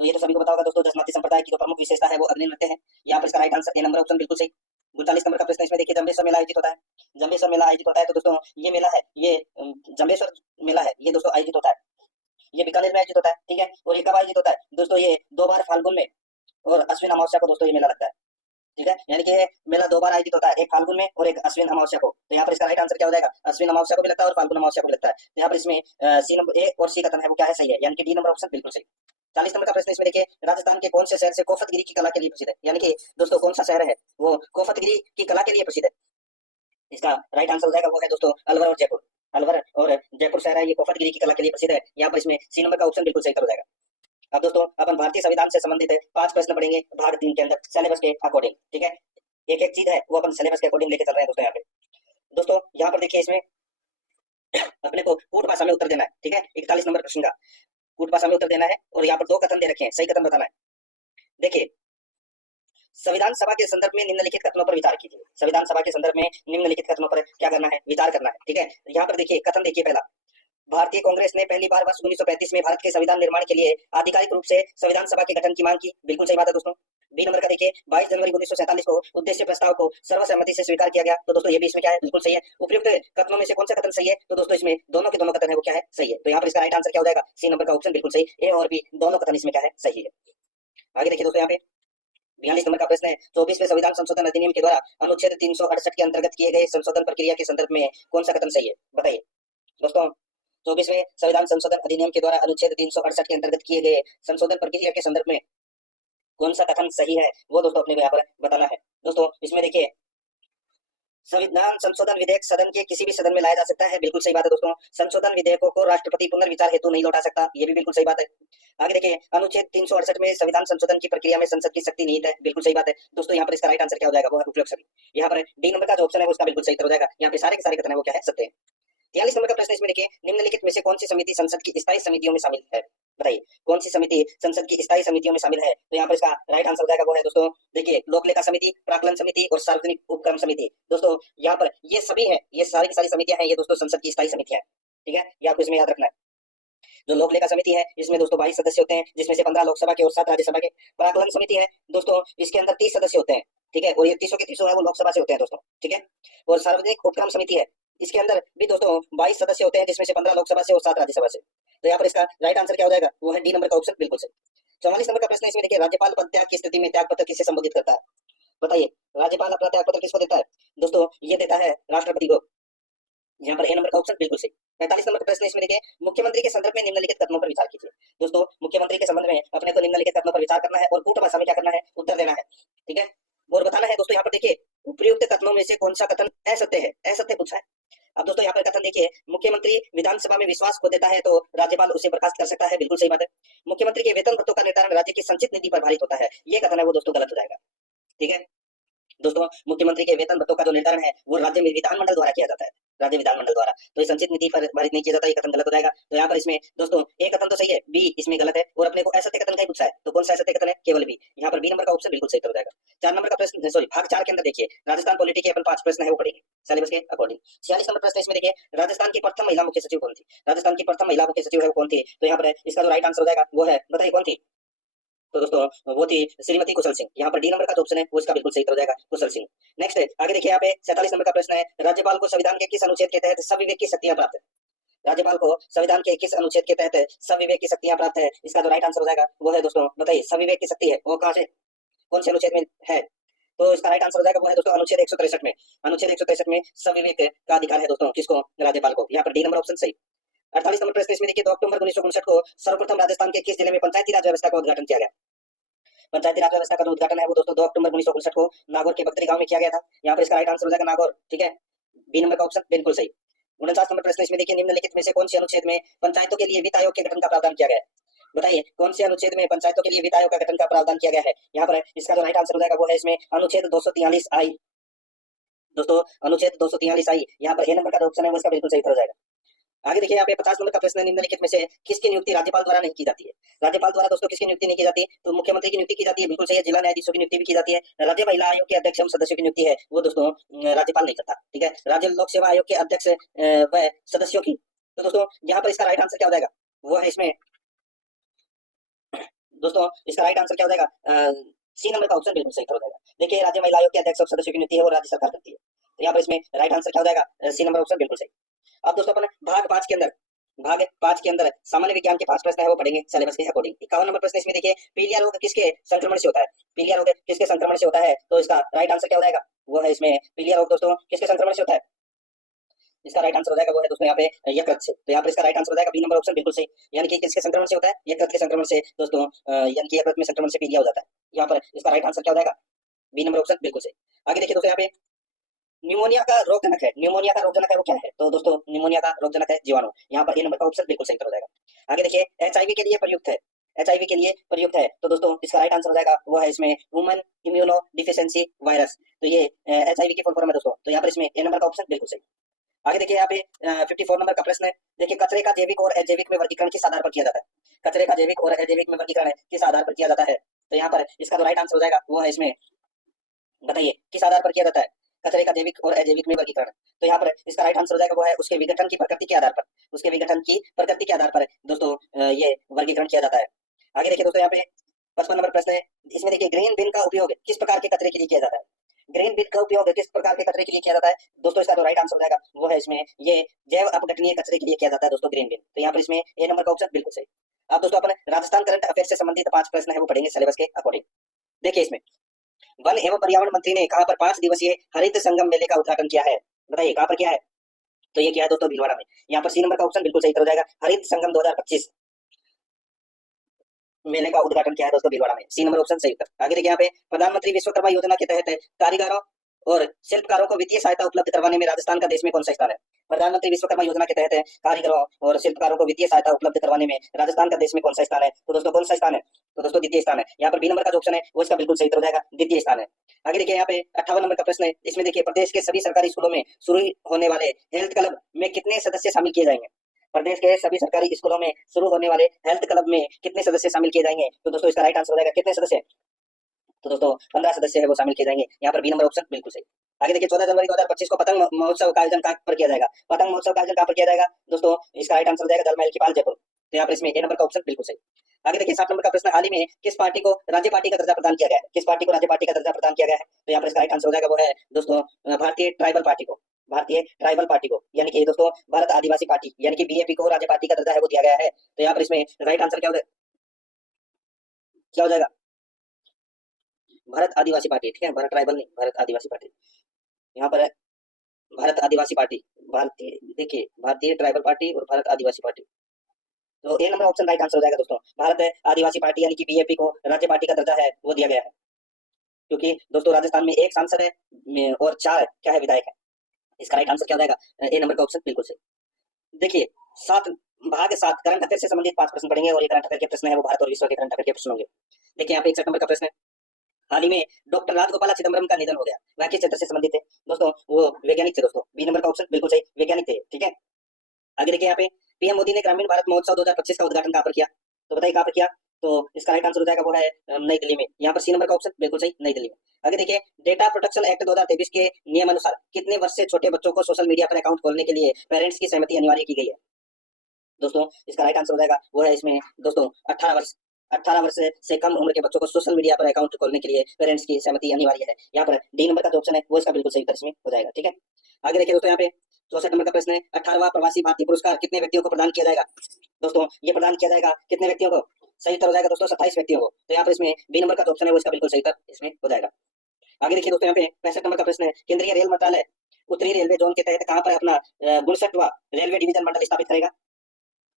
तो ये तो सभी को पता होगा दोस्तों, जसनाती संप्रदाय की जो प्रमुख विशेषता है वो अग्नि नृत्य है। यहाँ पर इसका right answer A number option बिल्कुल सही। 39 नंबर का प्रश्न इसमें देखिए, जंबेश्वर मेला आयोजित होता है। जंबेश्वर मेला आयोजित होता है तो दोस्तों ये मेला है ये जंबेश्वर मेला है ये दोस्तों आयोजित होता है, ये बीकानेर में आयोजित होता है। ठीक है, और ये कब आयोजित होता है दोस्तों? ये 2 बार फाल्गुन में और अश्विन अमावस्या को दोस्तों ये मेला लगता है। ठीक है, यानी कि ये मेला 2 बार आयोजित होता है, एक फाल्गुन में और एक अश्विन अमावस्या को। तो यहाँ पर इसका राइट आंसर क्या हो जाएगा? अश्विन अमावस्या को भी लगता है और फाल्गुन अमावस्या को भी लगता है। तो यहाँ पर इसमें सी नंबर ए और सी कथन है वो क्या है? सही है, यानी कि डी नंबर ऑप्शन बिल्कुल सही। 40 नंबर का प्रश्न इसमें देखिए, राजस्थान के कौन से शहर से कोफतगिरी की कला के लिए प्रसिद्ध है? यानी कि दोस्तों कौन सा शहर है वो कोफतगिरी की कला के लिए प्रसिद्ध है? इसका राइट आंसर हो जाएगा वो है दोस्तों अलवर और जयपुर। अलवर और जयपुर शहर है ये कोफतगिरी की कला के लिए प्रसिद्ध है। यहाँ पर इसमें सी नंबर का ऑप्शन बिल्कुल सही हो जाएगा। अब दोस्तों अपन भारतीय संविधान से संबंधित 5 प्रश्न पढ़ेंगे भाग 3 के अंदर सिलेबस के अकॉर्डिंग। ठीक है, एक एक चीज है वो अपन सिलेबस के अकॉर्डिंग लेके चल रहे हैं दोस्तों। यहाँ पे दोस्तों यहाँ पर देखिए, इसमें अपने को कूट भाषा में उत्तर देना है। ठीक है, 41 नंबर प्रश्न का कूट भाषा में उत्तर देना है और यहाँ पर 2 कथन दे रखे हैं, सही कथन बताना है। देखिए, संविधान सभा के संदर्भ में निम्नलिखित कथनों पर विचार कीजिए। संविधान सभा के संदर्भ में निम्नलिखित कथनों पर क्या करना है? विचार करना है। ठीक है, यहाँ पर देखिए कथन देखिए, पहला, भारतीय कांग्रेस ने पहली बार वर्ष 1935 में भारत के संविधान निर्माण के लिए आधिकारिक रूप से संविधान सभा के गठन की मांग की। बिल्कुल सही बात है दोस्तों। बी नंबर का देखिए, 22 जनवरी 1947 को उद्देश्य प्रस्ताव को सर्वसम्मति से स्वीकार किया गया। तो दोस्तों ये भी इसमें क्या है? बिल्कुल सही है। उपयुक्त कथनों में से कौन सा कथन सही है? तो दोस्तों इसमें दोनों के दोनों कथन है वो क्या है? सही है। तो यहाँ पर इसका राइट आंसर क्या हो जाएगा? सी नंबर का ऑप्शन बिल्कुल सही। ए और बी दोनों कथन इसमें क्या है? सही है। आगे देखिए दोस्तों, यहाँ पे 42 नंबर का प्रश्न है, 24वें संविधान संशोधन अधिनियम के द्वारा अनुच्छेद 368 के अंतर्गत किए गए संशोधन प्रक्रिया के संदर्भ में कौन सा कथन सही है? बताइए दोस्तों, 24वें संविधान संशोधन अधिनियम के द्वारा अनुच्छेद 368 के अंतर्गत किए गए संशोधन प्रक्रिया के संदर्भ में कौन सा कथन सही है वो दोस्तों अपने को यहाँ पर बताना है। दोस्तों इसमें देखिए, संविधान संशोधन विधेयक सदन के किसी भी सदन में लाया जा सकता है। बिल्कुल सही बात है दोस्तों। संशोधन विधेयकों को राष्ट्रपति पुनर्विचार हेतु नहीं लौटा सकता, ये भी बिल्कुल सही बात है। आगे देखिए, अनुच्छेद 368 में संविधान संशोधन की प्रक्रिया में संसद की शक्ति निहित है। बिल्कुल सही बात है दोस्तों। यहाँ पर इसका राइट आंसर क्या हो जाएगा? वो है उपयुक्त सभी। यहाँ पर डी नंबर का जो ऑप्शन है उसका बिल्कुल सही हो जाएगा। यहाँ पे सारे के सारे कथन है वो क्या है? सत्य है। 43 नंबर का प्रश्न इसमें देखिए, निम्नलिखित में से कौन सी समिति संसद की स्थायी समितियों में शामिल है? बताइए कौन सी समिति संसद की स्थायी समितियों में शामिल है? तो यहाँ पर इसका राइट आंसर हो जाएगा वो है दोस्तों, देखिए, लोक लेखा समिति, प्राक्कलन समिति और सार्वजनिक उपक्रम समिति। दोस्तों यहाँ पर ये सभी है, ये सारी की सारी समितियां हैं ये दोस्तों संसद की स्थायी समितियां हैं। ठीक है, ये आपको इसमें याद रखना है। जो लोक लेखा समिति है इसमें दोस्तों 22 सदस्य होते हैं, जिसमें से 15 लोकसभा के और 7 राज्यसभा के। प्राक्कलन समिति है दोस्तों, इसके अंदर 30 सदस्य होते हैं। ठीक है, और ये 30 के 30 है वो लोकसभा से होते हैं दोस्तों। ठीक है, और सार्वजनिक उपक्रम समिति है, इसके अंदर भी दोस्तों 22 सदस्य होते हैं, जिसमें से 15 लोकसभा से और 7 राज्यसभा से। तो यहाँ पर इसका राइट आंसर क्या हो जाएगा? वो है डी नंबर का ऑप्शन बिल्कुल सही। 44 नंबर का प्रश्न इसमें देखिए, राज्यपाल पद त्याग की स्थिति में त्याग पत्र किसे संबोधित करता है? बताइए, राज्यपाल अपना त्याग पत्र किसको देता है? दोस्तों ये देता है राष्ट्रपति को। यहाँ पर ए नंबर का ऑप्शन बिल्कुल सही। 45 नंबर का प्रश्न इसमें देखिए, मुख्यमंत्री के संदर्भ में निम्नलिखित कथनों पर विचार कीजिए। दोस्तों मुख्यमंत्री के संबंध में अपने को निम्नलिखित कथनों पर विचार करना है और कूट भाषा में क्या करना है? उत्तर देना है। ठीक है, और बताना है दोस्तों यहाँ पर देखिए उपयुक्त कथनों में से कौन सा कथन असत्य है, असत्य पूछा है। अब दोस्तों यहाँ पर कथन देखिए, मुख्यमंत्री विधानसभा में विश्वास खो देता है तो राज्यपाल उसे बर्खास्त कर सकता है, बिल्कुल सही बात है। मुख्यमंत्री के वेतन भत्तों का निर्धारण राज्य की संचित निधि पर भारित होता है, ये कथन है वो दोस्तों गलत हो जाएगा। ठीक है दोस्तों, मुख्यमंत्री के वेतन भत्तों का जो निर्धारण है वो राज्य में विधानमंडल द्वारा किया जाता है, राज्य विधानमंडल द्वारा, तो ये संचित नीति पर भारित नहीं किया जाता, ये कथन गलत हो जाएगा। तो यहाँ पर इसमें दोस्तों एक कथन तो सही है, बी इसमें गलत है, और अपने को असत्य कथन का ही पूछा है, तो कौन सा असत्य कथन है, केवल बी। यहाँ पर बी नंबर का ऑप्शन बिल्कुल सही हो जाएगा। 4 नंबर का प्रश्न, सॉरी भाग 4 के अंदर देखिए राजस्थान पॉलिटी के अपन 5 प्रश्न है वो पढ़ेंगे सिलेबस के अकॉर्डिंग। 46 नंबर प्रश्न इसमें देखिए, राजस्थान की प्रथम महिला मुख्य सचिव कौन थी, राजस्थान की प्रथम महिला मुख्य सचिव है वो कौन थी, तो यहाँ पर इसका जो राइट आंसर हो जाएगा वो है, बताइए कौन थी, तो दोस्तों वो थी श्रीमती कुशल सिंह। यहाँ पर डी नंबर का जो ऑप्शन है वो इसका बिल्कुल सही हो जाएगा, कुशल सिंह। नेक्स्ट आगे देखिए यहाँ पे 47 नंबर का प्रश्न है, राज्यपाल को संविधान के किस अनुच्छेद के तहत सविवेक की शक्तियां प्राप्त है, राज्यपाल को संविधान के किस अनुच्छेद के तहत सविवेक की शक्तियां प्राप्त है, इसका जो राइट आंसर हो जाएगा वो है दोस्तों, बताइए सविवेक की शक्ति है वो कहाँ से, कौन से अनुच्छेद में है, तो इसका राइट आंसर हो जाएगा वो है दोस्तों अनुच्छेद 163 में, अनुच्छेद 163 में सविवेक का अधिकार है दोस्तों, किसको, राज्यपाल को। यहाँ पर डी नंबर ऑप्शन सही। 48 नंबर प्रश्न इसमें देखिए, 2 अक्टूबर 1959 को सर्वप्रथम राजस्थान के किस जिले में पंचायती राज व्यवस्था का उद्घाटन किया गया, पंचायती राज व्यवस्था का जो उद्घाटन है वो दोस्तों 2 अक्टूबर 1959 को नागौर के बगतरी गांव में किया गया था। यहाँ पर इसका राइट आंसर हो जाएगा नागौर, ठीक है, बी नंबर का ऑप्शन बिल्कुल सही। 49 नंबर प्रश्न इसमें देखिए, निम्नलिखित में से कौन से अनुच्छेद में पंचायतों के लिए वित्त आयोग के गठन का प्रावधान किया गया है, बताइए कौन से अनुच्छेद में पंचायतों के लिए वित्त आयोग का गठन का प्रावधान किया गया है। यहाँ पर इसका जो राइट आंसर हो जाएगा वो है इसमें अनुच्छेद 243 आई, दोस्तों अनुच्छेद 243 आई, यहाँ पर ए नंबर का ऑप्शन है वो इसका बिल्कुल सही हो जाएगा। आगे देखिए यहाँ पे 50 नंबर का प्रश्न है, निम्नलिखित में से किसकी नियुक्ति राज्यपाल द्वारा नहीं की जाती है, राज्यपाल द्वारा दोस्तों किसकी नियुक्ति नहीं की जाती, तो मुख्यमंत्री की नियुक्ति की जाती है, बिल्कुल सही है, जिला न्यायाधीशों की नियुक्ति भी की जाती है, राज्य महिला आयोग के अध्यक्ष एवं सदस्यों की नियुक्ति है वो दोस्तों राज्यपाल नहीं करता, ठीक है, राज्य लोक सेवा आयोग के अध्यक्ष व सदस्यों की, तो दोस्तों यहाँ पर इसका राइट आंसर क्या हो जाएगा वो है इसमें दोस्तों, इसका राइट आंसर क्या हो जाएगा, सी नंबर का ऑप्शन बिल्कुल सही हो जाएगा। देखिए राज्य महिला आयोग के अध्यक्ष और सदस्यों की नियुक्ति है वो राज्य सरकार करती है, तो यहाँ पर इसमें राइट आंसर क्या हो जाएगा, सी नंबर ऑप्शन बिल्कुल सही। अब दोस्तों अपन भाग 5 के अंदर सामान्य विज्ञान के 5 प्रश्न है वो पढ़ेंगे सिलेबस के अकॉर्डिंग। 51 नंबर प्रश्न इसमें देखिए, पीलिया रोग किसके संक्रमण से होता है, पीलिया रोग किसके संक्रमण से होता है, तो इसका राइट आंसर क्या हो जाएगा वो है इसमें पीलिया रोग दोस्तों किसके संक्रमण से होता है, इसका राइट आंसर हो जाएगा वो है दोस्तों यहाँ पे यकृत से, तो यहाँ पर इसका राइट आंसर हो जाएगा बी नंबर ऑप्शन बिल्कुल सही, यानी कि किसके संक्रमण से होता है, यकृत के संक्रमण से दोस्तों, यानी कि यकृत में संक्रमण से पीलिया हो जाता है, यहाँ पर इसका राइट आंसर क्या हो जाएगा, बी नंबर ऑप्शन बिल्कुल सही। आगे देखिए दोस्तों यहाँ पे न्यूमोनिया का रोगजनक है, न्यूमोनिया का रोगजनक है वो क्या है, तो दोस्तों न्यूमोनिया का रोगजनक है जीवाणु, यहाँ पर ए नंबर का ऑप्शन बिल्कुल सही हो जाएगा। आगे देखिए एचआईवी के लिए प्रयुक्त है, एचआईवी के लिए प्रयुक्त है, तो दोस्तों इसका राइट आंसर हो जाएगा वो है इसमें वुमन इम्यूनो डिफिशिएंसी वायरस, तो ये एचआईवी की फुल फॉर्म है दोस्तों, तो यहाँ पर इसमें ए नंबर का ऑप्शन बिल्कुल सही। आगे देखिए यहाँ पे 54 नंबर का प्रश्न है, देखिए कचरे का जैविक और अजैविक में वर्गीकरण किस आधार पर किया जाता है, कचरे का जैविक और अजैविक में वर्गीकरण किस आधार पर किया जाता है, तो यहाँ पर इसका जो राइट आंसर हो जाएगा वो है इसमें, बताइए किस आधार पर किया जाता है कचरे का जैविक और अजैविक में वर्गीकरण, तो यहाँ पर इसका राइट आंसर हो जाएगा वो है उसके विघटन की प्रकृति के आधार पर, उसके विघटन की प्रकृति के आधार पर दोस्तों ये वर्गीकरण किया जाता है। आगे देखिए दोस्तों यहाँ पे 55 नंबर प्रश्न है, इसमें देखिए ग्रीन बिन का उपयोग किस प्रकार के कचरे के लिए किया जाता है, ग्रीन बिन का उपयोग किस प्रकार के कचरे के लिए किया जाता है, दोस्तों इसका जो राइट आंसर हो जाएगा वो है इसमें ये जैव अपघटनीय कचरे के लिए किया जाता है दोस्तों ग्रीन बिन, तो यहाँ पर इसमें ए नंबर का ऑप्शन बिल्कुल सही। अब दोस्तों अपन राजस्थान करंट अफेयर से संबंधित 5 प्रश्न है वो पढ़ेंगे सिलेबस के अकॉर्डिंग। देखिए इसमें वन एवं पर्यावरण मंत्री ने कहां पर 5 दिवसीय हरित संगम मेले का उद्घाटन किया है, बताइए कहां पर किया है, तो ये किया है दोस्तों भीलवाड़ा में, यहाँ पर सी नंबर का ऑप्शन बिल्कुल सही हो जाएगा, हरित संगम 2025 मेले का उद्घाटन किया है दोस्तों भीलवाड़ा में, सी नंबर ऑप्शन सही उत्तर। आगे देखिए यहाँ पे प्रधानमंत्री विश्वकर्मा योजना के तहत कारीगरों और शिल्पकारों को वित्तीय सहायता उपलब्ध करवाने में राजस्थान का देश में कौन सा स्थान है, प्रधानमंत्री विश्वकर्मा योजना के तहत कारीगरों और शिल्पकारों को वित्तीय सहायता उपलब्ध करवाने में राजस्थान का देश में कौन सा स्थान है, तो दोस्तों कौन सा स्थान है, तो दोस्तों द्वितीय स्थान है, यहाँ पर बी नंबर का जो ऑप्शन है वो इसका बिल्कुल सही हो जाएगा, द्वितीय स्थान है। आगे देखिए यहाँ पे 58 नंबर का प्रश्न है, इसमें देखिए प्रदेश के सभी सरकारी स्कूलों में शुरू होने वाले हेल्थ क्लब में कितने सदस्य शामिल किए जाएंगे, प्रदेश के सभी सरकारी स्कूलों में शुरू होने वाले हेल्थ क्लब में कितने सदस्य शामिल किए जाएंगे, तो दोस्तों इसका राइट आंसर हो जाएगा कितने सदस्य, तो दोस्तों 15 सदस्य है वो शामिल किए जाएंगे, यहाँ पर बी नंबर ऑप्शन बिल्कुल सही। आगे देखिए 14 जनवरी 2025 को पतंग महोत्सव का आयोजन कहाँ पर किया जाएगा, पतंग महोत्सव का आयोजन कहाँ पर किया जाएगा, दोस्तों इसका राइट आंसर हो जाएगा जलमहल की पाल जयपुर, तो यहाँ पर इसमें ए नंबर का ऑप्शन बिल्कुल सही। आगे देखिए 7 नंबर का प्रश्न, हाल ही में किस पार्टी को राज्य पार्टी का दर्जा प्रदान किया गया है, किस पार्टी को राज्य पार्टी का दर्जा प्रदान किया गया है, तो यहाँ पर इसका राइट आंसर हो जाएगा वो है दोस्तों भारतीय ट्राइबल पार्टी को, भारतीय ट्राइबल पार्टी को, यानी कि दोस्तों भारत आदिवासी पार्टी यानी कि बीएपी को राज्य पार्टी का दर्जा है वो दिया गया है, तो यहाँ पर इसमें राइट आंसर क्या हो जाएगा, भारत आदिवासी पार्टी, ठीक है, भारत ट्राइबल नहीं, भारत आदिवासी पार्टी, यहाँ पर है भारत आदिवासी पार्टी, भारतीय देखिए भारतीय ट्राइबल पार्टी और भारत आदिवासी पार्टी, तो ए नंबर ऑप्शन राइट आंसर हो जाएगा दोस्तों, भारत आदिवासी पार्टी यानी कि बीएपी को राज्य पार्टी का दर्जा है वो दिया गया है, क्योंकि दोस्तों राजस्थान में एक सांसद है और 4 क्या है विधायक है। इसका राइट आंसर क्या हो जाएगा? ए नंबर का ऑप्शन बिल्कुल सही। देखिए 7 करंट अफेयर से संबंधित 5 प्रश्न पढ़ेंगे और ये करंट अफेयर के प्रश्न है वो भारत और विश्व के करंट अफेयर के प्रश्न होंगे। देखिए यहाँ पे 61 नंबर का प्रश्न है। हाल ही में डॉक्टर राजगोपाल चिदम्बरम का निधन हो गया, वह किस क्षेत्र से संबंधित है? दोस्तों वो वैज्ञानिक थे दोस्तों, बी नंबर का ऑप्शन बिल्कुल सही, वैज्ञानिक थे। ठीक है, आगे देखिए यहाँ पे पीएम मोदी ने ग्रामीण भारत महोत्सव 2025 का उद्घाटन कहाँ पर किया? तो बताइए कहाँ पर किया? तो इसका राइट आंसर हो जाएगा वो है नई दिल्ली में। यहाँ पर सी नंबर का ऑप्शन बिल्कुल सही, नई दिल्ली में। आगे देखिए डेटा प्रोटेक्शन एक्ट 2023 के नियम अनुसार कितने वर्ष से छोटे बच्चों को सोशल मीडिया पर अकाउंट खोलने के लिए पेरेंट्स की सहमति अनिवार्य की गई है? दोस्तों इसका राइट आंसर हो जाएगा वो है इसमें दोस्तों 18 वर्ष से कम उम्र के बच्चों को सोशल मीडिया पर अकाउंट खोलने के लिए पेरेंट्स की सहमति अनिवार्य है। यहाँ पर डी नंबर का जो ऑप्शन है वो इसका बिल्कुल सही उत्तर इसमें हो जाएगा। ठीक है, आगे देखिए दोस्तों यहाँ पे 64 नंबर का प्रश्न है। 18वां प्रवासी भारतीय पुरस्कार कितने व्यक्तियों को प्रदान किया जाएगा? दोस्तों ये प्रदान किया जाएगा कितने व्यक्तियों को? सही उत्तर हो जाएगा दोस्तों 27 व्यक्तियों को। तो यहाँ पर इसमें बी नंबर का जो ऑप्शन है वो इसका बिल्कुल सही उत्तर इसमें हो जाएगा। आगे देखिए दोस्तों यहाँ पे 65 नंबर का प्रश्न है। केंद्रीय रेल मंत्रालय उत्तरी रेलवे जोन के तहत कहाँ पर अपना 59वां रेलवे डिवीजन मंडल स्थापित करेगा?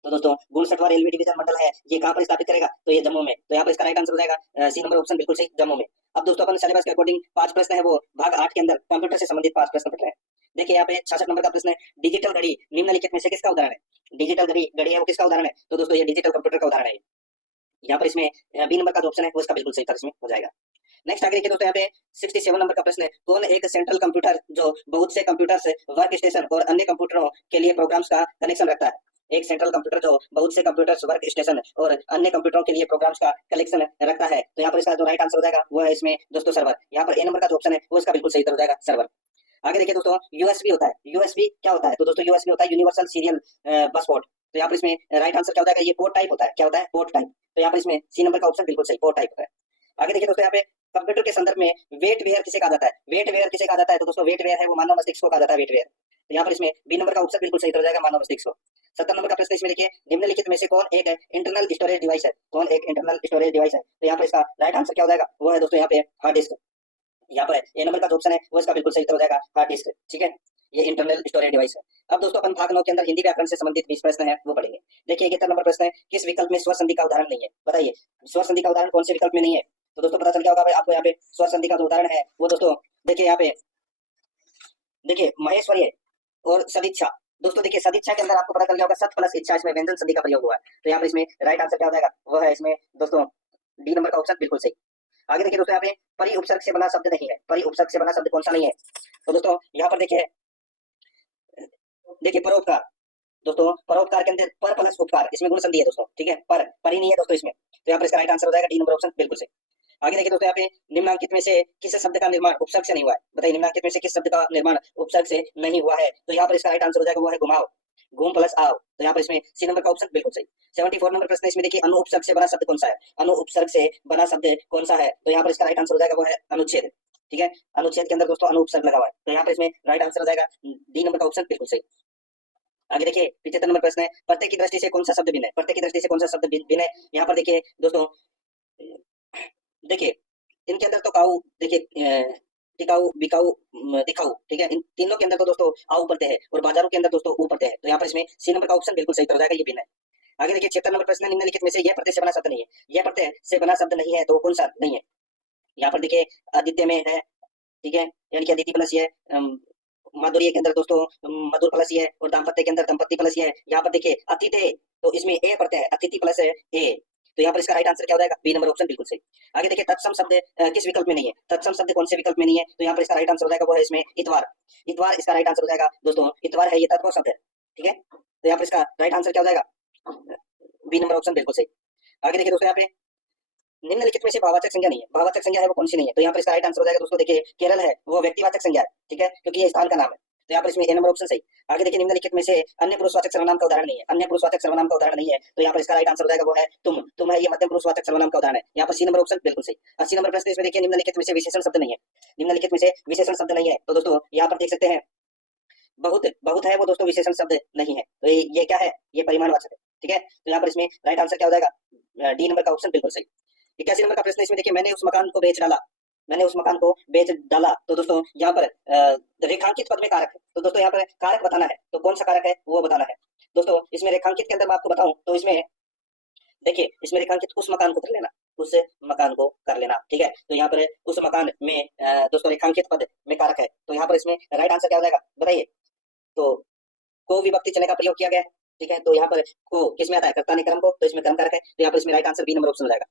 तो दोस्तों 59वां रेलवे डिवीजन मंडल है ये कहाँ पर स्थापित करेगा? तो ये जम्मू में। तो यहाँ पर इसका राइट आंसर हो जाएगा सी नंबर ऑप्शन बिल्कुल सही, जम्मू में। अब दोस्तों अपन सिलेबस के अकॉर्डिंग 5 प्रश्न है वो भाग 8 के अंदर कंप्यूटर से संबंधित 5 प्रश्न पढ़ रहे हैं। देखिए यहाँ पे 66 नंबर का प्रश्न है। डिजिटल घड़ी निम्नलिखित में से किसका उदाहरण है? डिजिटल घड़ी है वो किसका उदाहरण है? तो दोस्तों ये डिजिटल कंप्यूटर का उदाहरण है। यहाँ पर इसमें बी नंबर का जो ऑप्शन है वो इसका बिल्कुल सही उत्तर इसमें हो जाएगा। नेक्स्ट आगे देखिए दोस्तों यहाँ पे 67 नंबर का प्रश्न है। कौन एक सेंट्रल कंप्यूटर जो बहुत से कंप्यूटर्स वर्क स्टेशन और अन्य कंप्यूटरों के लिए प्रोग्राम्स का कनेक्शन रखता है? एक सेंट्रल कंप्यूटर जो बहुत से कंप्यूटर्स वर्क स्टेशन और अन्य कंप्यूटरों के लिए प्रोग्राम्स का कलेक्शन रखता है। तो यहाँ पर इसका जो राइट आंसर हो जाएगा वो है इसमें दोस्तों सर्वर। यहाँ पर ए नंबर का जो ऑप्शन है वो इसका बिल्कुल सही उत्तर हो जाएगा, सर्वर। आगे देखिए दोस्तों यूएसबी होता है। यूएसबी क्या होता है? तो दोस्तों यूएसबी होता है यूनिवर्सल सीरियल बस पोर्ट। तो यहाँ पर इसमें राइट आंसर क्या हो जाएगा? ये पोर्ट टाइप होता है। क्या होता है? Port type. तो यहाँ पर इसमें सी नंबर का ऑप्शन बिल्कुल सही, पोर्ट टाइप होता है। आगे देखिए दोस्तों यहाँ पे कंप्यूटर के संदर्भ में वेट वेयर किसे कहा जाता है? वेट वेयर किसे कहा जाता है? तो दोस्तों वेट वेयर है वो मानव मस्तिष्क को कहा जाता है, वेट वेयर। तो यहाँ पर इसमें बी नंबर का ऑप्शन बिल्कुल सही हो जाएगा, मानव मस्तिष्क को। 70 नंबर का प्रश्न इसमें देखिए निम्नलिखित में से कौन एक इंटरनल स्टोरेज डिवाइस है? कौन एक इंटरनल स्टोरेज डिवाइस है? तो यहाँ पर इसका राइट आंसर क्या हो जाएगा? वो है दोस्तों यहाँ पे हार्ड डिस्क। यहाँ पर ए नंबर का जो ऑप्शन है वो इसका बिल्कुल सही हो जाएगा, हार्ड डिस्क। ठीक है, ये इंटरनल स्टोरेज डिवाइस है। अब दोस्तों अपन भाग 9 के अंदर हिंदी व्याकरण से संबंधित 20 प्रश्न है वो पढ़ेंगे। देखिए 71 नंबर प्रश्न है। किस विकल्प में स्वर संधि का उदाहरण नहीं है? बताइए स्वर संधि का उदाहरण कौन से विकल्प में नहीं है? तो दोस्तों पता चल गया होगा भाई आपको। यहाँ पे स्वर संधि का जो उदाहरण है वो दोस्तों देखिए यहाँ पे देखिए महेश्वरी और सदिच्छा। दोस्तों देखिए सदिच्छा के अंदर आपको पता चल गया होगा सत प्लस इच्छा, इसमें व्यंजन संधि का प्रयोग हुआ है। तो यहाँ पर इसमें राइट आंसर क्या हो जाएगा? वो है इसमें दोस्तों डी नंबर का ऑप्शन बिल्कुल सही। आगे देखिए दोस्तों यहाँ पे परि उपसर्ग से बना शब्द नहीं है। परि उपसर्ग से बना शब्द कौन सा नहीं है? तो दोस्तों यहाँ पर देखिए परोपकार। दोस्तों परोपकार के अंदर पर प्लस उपकार, इसमें गुण संधि है दोस्तों। ठीक है, परी नहीं है दोस्तों इसमें। तो यहाँ पर इसका राइट आंसर हो जाएगा डी नंबर ऑप्शन बिल्कुल सही। आगे देखिए दोस्तों यहाँ पे निम्नलिखित में से किस शब्द का निर्माण उपसर्ग से नहीं हुआ है? बताइए निम्नलिखित में से किस शब्द का निर्माण उपसर्ग से नहीं हुआ है? तो यहाँ पर इसका राइट आंसर हो जाएगा वो है घुमाओ, घूम प्लस आओ। तो यहाँ पर इसमें सी नंबर का ऑप्शन बिल्कुल सही। 74 नंबर प्रश्न इसमें देखिए अनु उपसर्ग से बना शब्द कौन सा है? अनु उपसर्ग से बना शब्द कौन सा है? तो यहाँ पर इसका राइट आंसर हो जाएगा वो है अनुच्छेद। ठीक है, अनुच्छेद के अंदर दोस्तों अनु उपसर्ग लगा हुआ है। तो यहाँ पर इसमें राइट आंसर हो जाएगा डी नंबर का ऑप्शन बिल्कुल सही। आगे देखिए 75 नंबर प्रश्न है। प्रत्यय की दृष्टि से कौन सा शब्द भिन्न है? प्रत्यय की दृष्टि से कौन सा शब्द भिन्न है? यहाँ पर देखिए दोस्तों देखिए इनके अंदर तो काऊ देखिए टिकाऊ बिकाऊ दिखाऊ। ठीक है, इन तीनों के अंदर तो दोस्तों आ ऊपर है और बाजारों के अंदर दोस्तों ऊपर है। तो यहाँ पर इसमें सी नंबर का ऑप्शन बिल्कुल सही हो जाएगा, ये भिन्न है। आगे देखिए 76 नंबर प्रश्न निम्नलिखित में से यह प्रत्यय से बना शब्द नहीं है। यह प्रत्यय से बना शब्द नहीं है तो कौन सा नहीं है? यहाँ पर देखिए आदित्य में है। ठीक है, यानी कि अदिति प्लस ये माधुर्य के अंदर दोस्तों मधुर प्लस ये और दाम्पत्य के अंदर दंपत्ति प्लस ये। यहाँ पर देखिए अतिथि तो इसमें ए प्रत्यय है, अतिथि प्लस ए। तो यहाँ पर इसका राइट आंसर क्या हो जाएगा? बी नंबर ऑप्शन बिल्कुल सही। आगे देखिए तत्सम शब्द किस विकल्प में नहीं है? तत्सम शब्द कौन से विकल्प में नहीं है? तो यहाँ पर इसका राइट आंसर हो जाएगा वो है इसमें इतवार। इतवार इसका राइट आंसर हो जाएगा दोस्तों, इतवार है ये तत्व शब्द है। ठीक है, तो यहाँ पर इसका राइट आंसर क्या हो जाएगा? बी नंबर ऑप्शन बिल्कुल सही। आगे देखिए दोस्तों यहाँ पे निम्नलिखित में से भाववाचक संज्ञा नहीं है। भाववाचक संज्ञा है वो कौन सी नहीं है? तो यहाँ पर इसका राइट आंसर हो जाएगा दोस्तों देखिए केरल है वो व्यक्तिवाचक संज्ञा है। ठीक है, क्योंकि ये स्थान का नाम है। तो यहाँ पर इसमें ए नंबर ऑप्शन सही। आगे देखिए निम्नलिखित में से अन्य पुरुषवाचक सर्वनाम का उदाहरण नहीं है। अन्य पुरुषवाचक सर्वनाम का उदाहरण नहीं है। तो यहाँ पर इसका राइट आंसर हो जाएगा वो है तुम। तुम है ये मध्यम पुरुषवाचक सर्वनाम का उदाहरण है। यहाँ पर सी नंबर ऑप्शन बिल्कुल सही। 80 नंबर प्रश्न इसमें देखिए निम्नलिखित में से विशेषण शब्द नहीं है। निम्नलिखित में से विशेषण शब्द नहीं है। तो दोस्तों यहाँ पर देख सकते हैं बहुत बहुत है वो दोस्तों विशेषण शब्द नहीं है। तो ये क्या है? ये परिमाणवाचक है। ठीक है, तो यहाँ पर इसमें राइट आंसर क्या हो जाएगा? डी नंबर का ऑप्शन बिल्कुल सही। 81 नंबर का प्रश्न इसमें देखिए मैंने उस मकान को बेच डाला। मैंने उस मकान को बेच डाला। तो दोस्तों यहाँ पर रेखांकित पद में कारक है। तो दोस्तों यहाँ पर कारक बताना है, तो कौन सा कारक है वो बताना है। दोस्तों इसमें रेखांकित के अंदर मैं आपको बताऊं तो इसमें देखिए इसमें रेखांकित उस मकान को कर लेना। उस मकान को कर लेना। ठीक है, तो यहाँ पर उस मकान में दोस्तों रेखांकित पद में कारक है, तो यहाँ पर इसमें राइट आंसर क्या हो जाएगा बताइए। तो को विभक्ति चिन्ह का प्रयोग किया गया है। ठीक है, तो यहाँ पर को किस में आता है, कर्ता ने क्रम को, तो इसमें क्रम कारक है, तो यहाँ पर इसमें right answer B number option हो जाएगा।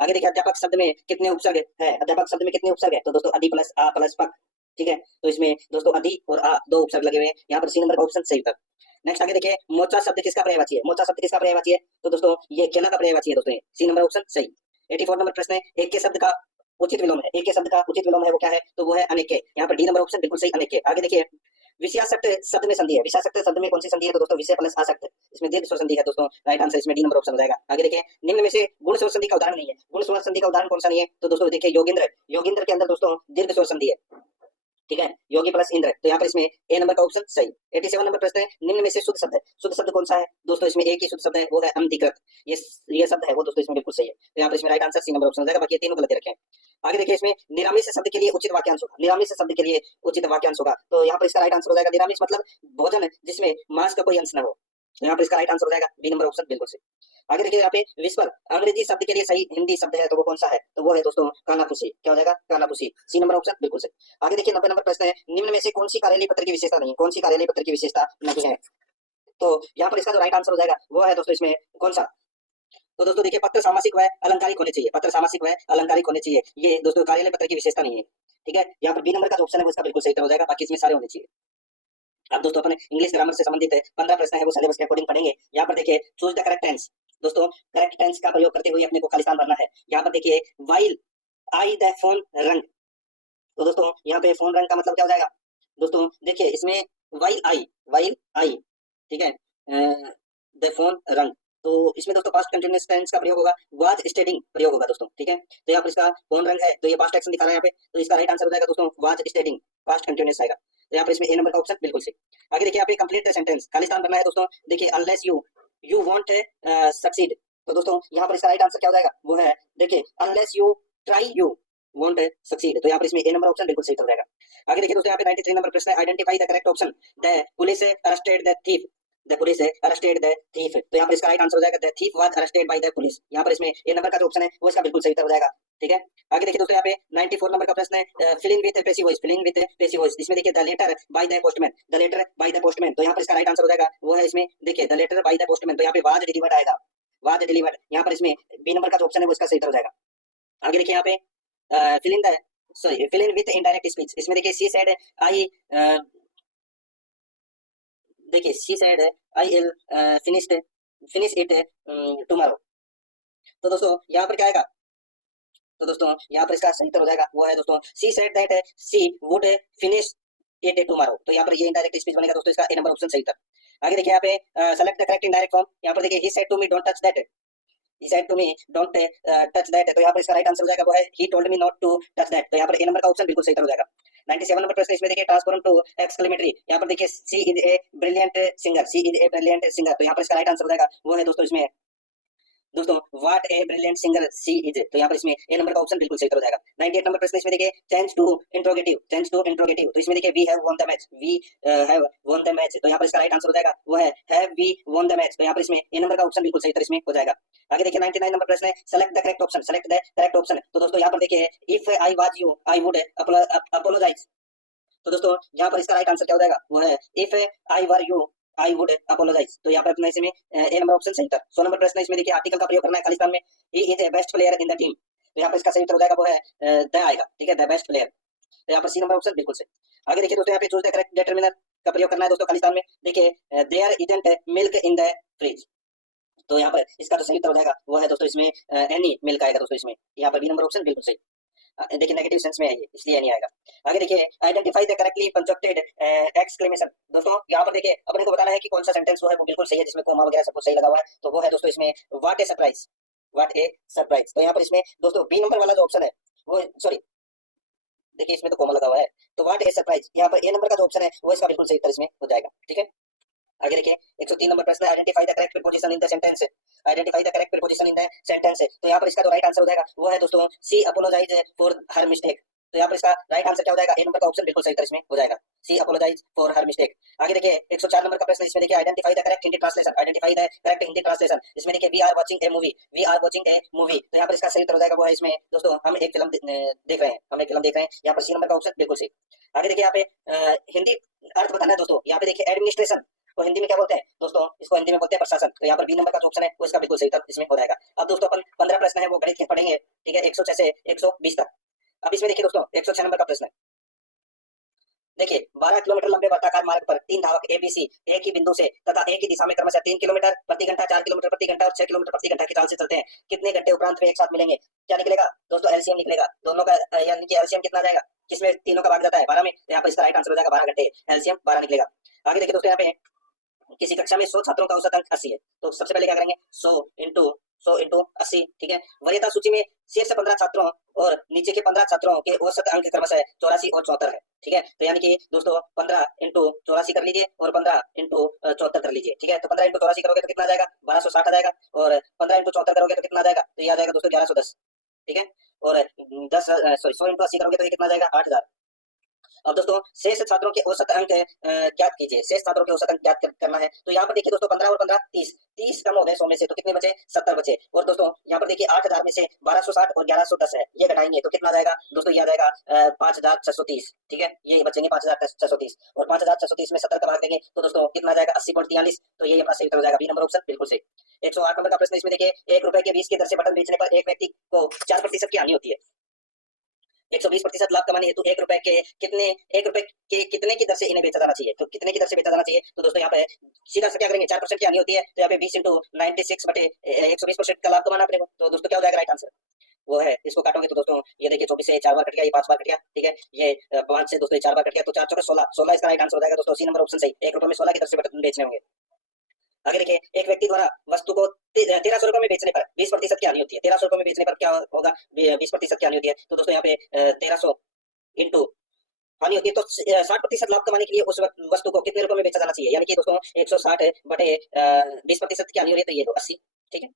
आगे देखिए अध्यापक शब्द में कितने उपसर्ग है, अध्यापक शब्द में कितने उपसर्ग है, तो दोस्तों अधि प्लस आ प्लस पक। ठीक है, तो इसमें दोस्तों अधि और आ दो उपसर्ग लगे हुए हैं, यहाँ पर सी नंबर का ऑप्शन सही उत्तर। नेक्स्ट आगे देखिए मोचा शब्द किसका पर्यायवाची है, मोचा शब्द किसका पर्यायवाची है, तो दोस्तों ये केला का पर्यायवाची है दोस्तों, सी नंबर ऑप्शन सही। 84 नंबर प्रश्न है, एक के शब्द का उचित विलोम है, एक के शब्द का उचित विलोम है वो क्या है, तो वो है अनेके, यहाँ पर डी नंबर ऑप्शन बिल्कुल सही अनेके। आगे देखिए विषयासक्त शब्द में संधि है, विषयासक्त शब्द में कौन सी संधि है, तो दोस्तों विषय प्लस आसक्त, इसमें दीर्घ स्वर संधि है दोस्तों, राइट आंसर इसमें डी नंबर ऑप्शन हो जाएगा। आगे देखिए निम्न में से गुण स्वर संधि का उदाहरण नहीं है, गुण स्वर संधि का उदाहरण कौन सा नहीं है, तो दोस्तों देखिए योगेंद्र, योगेंद्र के अंदर दोस्तों दीर्घ स्वर संधि है। ठीक है, योगी प्लस इंद्र, तो यहाँ पर इसमें ए नंबर का ऑप्शन सही। 87 नंबर प्रश्न है, निम्न में से शुद्ध शब्द है, शुद्ध शब्द कौन सा है, दोस्तों इसमें एक ही शुद्ध शब्द है वो है अनधिकृत, ये शब्द है वो दोस्तों इसमें बिल्कुल सही है, तो यहाँ पर इसमें right answer C number option हो जाएगा, बाकी तीनों गलत रखे हैं। आगे देखिए इसमें निरामिष शब्द के लिए उचित वाक्यांश होगा, निरामिष शब्द के लिए उचित वाक्यांश होगा, तो यहाँ पर इसका राइट आंसर हो जाएगा निरामिष मतलब भोजन जिसमें मांस का कोई अंश न हो, तो यहाँ पर इसका राइट आंसर हो जाएगा बी नंबर ऑप्शन बिल्कुल सही। आगे देखिए यहाँ पे विस्पर अंग्रेजी शब्द के लिए सही हिंदी शब्द है, तो वो कौन सा है, तो वो है दोस्तों कानाफूसी, क्या हो जाएगा कानाफूसी, सी नंबर ऑप्शन बिल्कुल सही। आगे देखिए 90 नंबर प्रश्न है, निम्न में से कौन सी कार्यालय पत्र की विशेषता नहीं है, कौन सी कार्यालय पत्र की विशेषता नहीं है, तो यहाँ पर इसका जो राइट आंसर हो जाएगा वो है दोस्तों इसमें कौन सा, तो दोस्तों देखिए पत्र सामासिक व अलंकारिक होने चाहिए, पत्र सामासिक व अलंकारिक होने चाहिए, ये दोस्तों कार्यालय पत्र की विशेषता नहीं है। ठीक है, यहाँ पर बी नंबर का जो ऑप्शन है वो इसका बिल्कुल सही उत्तर हो जाएगा, बाकी इसमें सारे होने चाहिए। अब दोस्तों अपने इंग्लिश ग्रामर से संबंधित 15 प्रश्न है वो सिलेबस के अकॉर्डिंग पढ़ेंगे। यहाँ पर देखिए चूज द करेक्ट टेंस, दोस्तों करेक्ट टेंस का प्रयोग करते हुए अपने को खालिस्तान भरना है। यहाँ पर देखिए वाइल आई द फोन रंग, तो दोस्तों यहाँ पे फोन रंग का मतलब क्या हो जाएगा, दोस्तों देखिए इसमें वाइल आई, ठीक है, द फोन रंग, तो इसमें दोस्तों पास्ट कंटिन्यूअस टेंस का प्रयोग होगा, वाज स्टडीइंग प्रयोग होगा दोस्तों। ठीक है, तो यहाँ पर इसका फोन रंग है तो ये पास्ट एक्शन दिखा रहा है यहाँ पे, तो इसका राइट आंसर हो जाएगा दोस्तों वाज स्टडीइंग, पास्ट कंटिन्यूअस आएगा, तो यहाँ पर इसमें ए नंबर का ऑप्शन बिल्कुल सही। आगे देखिए यहाँ पे कंप्लीट द सेंटेंस, खालिस्तान बनना है दोस्तों, देखिए अनलेस यू वांट सक्सीड, तो दोस्तों यहाँ पर इसका राइट आंसर क्या हो जाएगा, वो है देखिए unless you try you won't succeed, तो यहाँ पर इसमें ए नंबर ऑप्शन बिल्कुल सही हो जाएगा। आगे देखिए दोस्तों यहाँ पे 93 नंबर प्रश्न है, identify the correct option, the police arrested the thief, the police arrested the thief, तो यहाँ पर इसका राइट आंसर हो जाएगा the thief was arrested by the police, यहाँ पर इसमें ए नंबर का जो ऑप्शन है वो इसका बिल्कुल सही हो जाएगा। ठीक है, आगे देखिए दोस्तों यहाँ पे 94 नंबर का प्रश्न है, filling with passive voice, filling with passive voice, इसमें देखिए the letter by the postman, the letter by the postman, तो यहाँ पर इसका राइट आंसर हो जाएगा वो है इसमें देखिए the letter by the postman, तो यहाँ पे वाज डिलीवर्ड आएगा, वाज डिलीवर्ड, यहाँ पर इसमें बी नंबर का जो ऑप्शन है वो इसका सही हो जाएगा। आगे देखिए यहाँ पे filling the fill in with indirect speech, इसमें देखिए she said I देखिए she said I will finish it tomorrow, तो दोस्तों यहाँ पर क्या आएगा, तो दोस्तों यहाँ पर इसका सही उत्तर हो जाएगा वो है दोस्तों she said that she would finish it tomorrow, तो यहाँ पर ये इनडायरेक्ट स्पीच बनेगा दोस्तों, इसका ए नंबर ऑप्शन सही उत्तर। आगे देखिए यहाँ पे select the correct indirect form, यहाँ पर देखिए he said to me don't touch that, he said to me don't touch that, तो यहाँ पर इसका राइट आंसर हो जाएगा वो है he told me not to touch that, तो यहाँ पर ए नंबर का ऑप्शन बिल्कुल सही हो जाएगा। 97 नंबर प्रश्न, इसमें देखिए ट्रांसफॉर्म टू एक्सक्लेमेटरी, यहाँ पर देखिए she is a brilliant singer, she is a brilliant singer, तो यहाँ पर इसका राइट आंसर हो जाएगा वो है दोस्तों इसमें दोस्तों what a brilliant singer she is, तो यहाँ पर इसमें ए नंबर का ऑप्शन बिल्कुल सही हो जाएगा। 98 नंबर प्रश्न, इसमें देखिए चेंज टू इंट्रोगेटिव, तो इसमें देखिए we have won the match, we have won the match, तो यहाँ पर इसका राइट आंसर हो जाएगा वो है have we won the match, तो यहाँ पर इसमें ए नंबर का ऑप्शन बिल्कुल सही इसमें हो जाएगा। आगे देखिए 99 नंबर प्रश्न है, select the correct option, select the correct option, तो दोस्तों यहाँ पर देखिए if I was you I would apologise, तो दोस्तों यहाँ पर इसका राइट आंसर क्या हो जाएगा वो है if I were you I would apologise, तो यहाँ पर अपने इसमें ए नंबर ऑप्शन सही था। 100 नंबर प्रश्न, इसमें देखिए आर्टिकल का प्रयोग करना है खालिस्तान में, he is a best player in the team, तो यहाँ पर इसका सही उत्तर हो जाएगा वो है द आएगा, ठीक है, द बेस्ट प्लेयर, तो यहाँ पर सी नंबर ऑप्शन बिल्कुल सही। आगे देखिए दोस्तों यहाँ पे चूज द करेक्ट डिटरमिनर का प्रयोग करना है दोस्तों खालिस्तान में, देखिए there isn't milk in the fridge, तो यहाँ पर इसका जो सही उत्तर हो जाएगा वो है दोस्तों इसमें एनी मिल्क आएगा दोस्तों इसमें, यहाँ पर बी नंबर ऑप्शन बिल्कुल सही, देखिए नेगेटिव सेंस में है ये इसलिए नहीं आएगा। आगे देखिए identify the correctly punctuated exclamation, दोस्तों यहाँ पर देखिए अपने को बताना है कि कौन सा सेंटेंस वो है वो बिल्कुल सही है जिसमें कोमा वगैरह सब कुछ सही लगा हुआ है, तो वो है दोस्तों इसमें what A surprise, what A surprise, तो यहाँ पर इसमें दोस्तों बी नंबर वाला जो ऑप्शन है वो सॉरी देखिए इसमें तो कोमा लगा हुआ है, तो व्हाट ए सरप्राइज, यहाँ पर ए नंबर का जो ऑप्शन है वो इसका बिल्कुल सही उत्तर इसमें हो जाएगा। ठीक है, आगे देखिए 103 नंबर प्रश्न, identify the correct preposition in the sentence, identify the correct preposition in the sentence, तो यहाँ पर इसका जो राइट आंसर हो जाएगा वो है दोस्तों सी अपोलोजाइज फॉर हर मिस्टेक, तो यहाँ पर इसका राइट आंसर क्या हो जाएगा? ए नंबर का ऑप्शन बिल्कुल सही उत्तर इसमें हो जाएगा। C apologise for her mistake. आगे देखिए 104 नंबर का प्रश्न, इसमें देखिए identify the correct Hindi translation, identify the correct Hindi translation. इसमें देखिए we are watching a movie, we are watching a movie, तो यहाँ पर इसका सही उत्तर हो जाएगा वो है इसमें दोस्तों हम एक फिल्म देख रहे हैं, हम एक फिल्म देख रहे हैं। यहाँ पर सी नंबर का ऑप्शन बिल्कुल सही। आगे देखिए यहाँ पे हिंदी अर्थ बताना है दोस्तों। यहाँ पे देखिए एडमिनिस्ट्रेशन तो हिंदी में क्या बोलते हैं दोस्तों? इसको हिंदी में बोलते हैं प्रशासन। तो यहाँ पर बी नंबर का जो ऑप्शन है वो इसका बिल्कुल सही उत्तर इसमें हो जाएगा। अब दोस्तों अपन 15 प्रश्न है वो गणित के पढ़ेंगे, ठीक है, 106 से 120 तक। अब इसमें देखिए दोस्तों 106 नंबर का प्रश्न है। देखिए 12 किलोमीटर लंबे वर्ताकार मार्ग पर तीन धावक एबीसी एक ही बिंदु से तथा एक ही दिशा में क्रमशः 3 किलोमीटर प्रति घंटा, 4 किलोमीटर प्रति घंटा और 6 किलोमीटर प्रति घंटा की चाल से चलते हैं। कितने घंटे उपरांत में एक साथ मिलेंगे? क्या निकलेगा दोस्तों? एलसीएम निकलेगा दोनों का, यानी कि एलसीएम कितना जाएगा? किसमें तीनों का भाग जाता है 12 में, तो यहाँ पर इसका राइट आंसर हो जाएगा 12 घंटे, एलसीएम 12 निकलेगा। आगे देखिए दोस्तों यहाँ पे किसी कक्षा में 100 छात्रों का औसत अंक 80 है, तो सबसे पहले क्या करेंगे 100 इंटू 80, ठीक है। वरीयता सूची में शीर्ष 15 छात्रों और नीचे के 15 छात्रों के औसत अंक क्रमशः 84 और 74 है, ठीक है। तो यानी कि दोस्तों 15 इंटू 84 कर लीजिए और 15 इंटू 74 कर लीजिए, ठीक है। तो 15 इंटू 84 करोगे तो कितना आ जाएगा? 1260 आ जाएगा, और 15 इंटू 74 करोगे तो कितना आ जाएगा? तो ये आ जाएगा दोस्तों 1110, ठीक है। और 100 इंटू 80 करोगे तो ये कितना आ जाएगा? 8000। अब दोस्तों शेष छात्रों के औसत अंक ज्ञात कीजिए, शेष छात्रों के औसत अंक ज्ञात करना है। तो यहाँ पर देखिए दोस्तों 15 और 15 30 कम हो गए 100 में से, तो कितने बचे? 70 बचे। और दोस्तों यहाँ पर देखिए 8000 में से 1260 और 1110 है, ये घटाएंगे तो कितना आ जाएगा दोस्तों? ये आ जाएगा 5630, ठीक है। ये बचेंगे 5630, और 5630 में 70 का भाग देंगे तो दोस्तों कितना आ जाएगा? 80.43, तो ये अपना सही उत्तर हो जाएगा, बी नंबर ऑप्शन बिल्कुल सही। 108 नंबर का प्रश्न, इसमें देखिए 1 रुपए के 20 की दर से बटन बेचने पर एक व्यक्ति को 4% की हानि होती है। 120% लाभ कमाने हेतु 1 रुपए के कितने की दर से इन्हें बेचा जाना चाहिए? तो कितने की दर से बेचा जाना चाहिए? तो दोस्तों यहाँ पे सीधा सा क्या करेंगे, 4% की हानि होती है, तो यहाँ पे 20 इंटू 96 बटे 120% का लाभ कमाना अपने को, तो दोस्तों क्या हो जाएगा राइट आंसर? वो है, इसको काटोगे तो दोस्तों ये देखिए 24 से 4 बार कट गया, ये 5 बार कट गया, ठीक है। ये 5 से दोस्तों 4 बार कट गया, तो 4 चौके 16 इसका राइट आंसर हो जाएगा दोस्तों, सी नंबर ऑप्शन सही। 1 रुपए में 16 की दर से बटन बेचने होंगे। आगे देखिए एक व्यक्ति द्वारा वस्तु को 1300 रुपए में बेचने पर 20% की हानि होती है। 1300 रुपए में बेचने पर क्या होगा? 20% की हानि होती है, तो दोस्तों यहाँ पे 1300 इंटू हानि होती है, तो 60% लाभ कमाने के लिए उस वस्तु को कितने रुपए में बेचा जाना चाहिए? यानी कि दोस्तों 160 बटे 20% की हानि हो रही है, तो ये 80, ठीक है।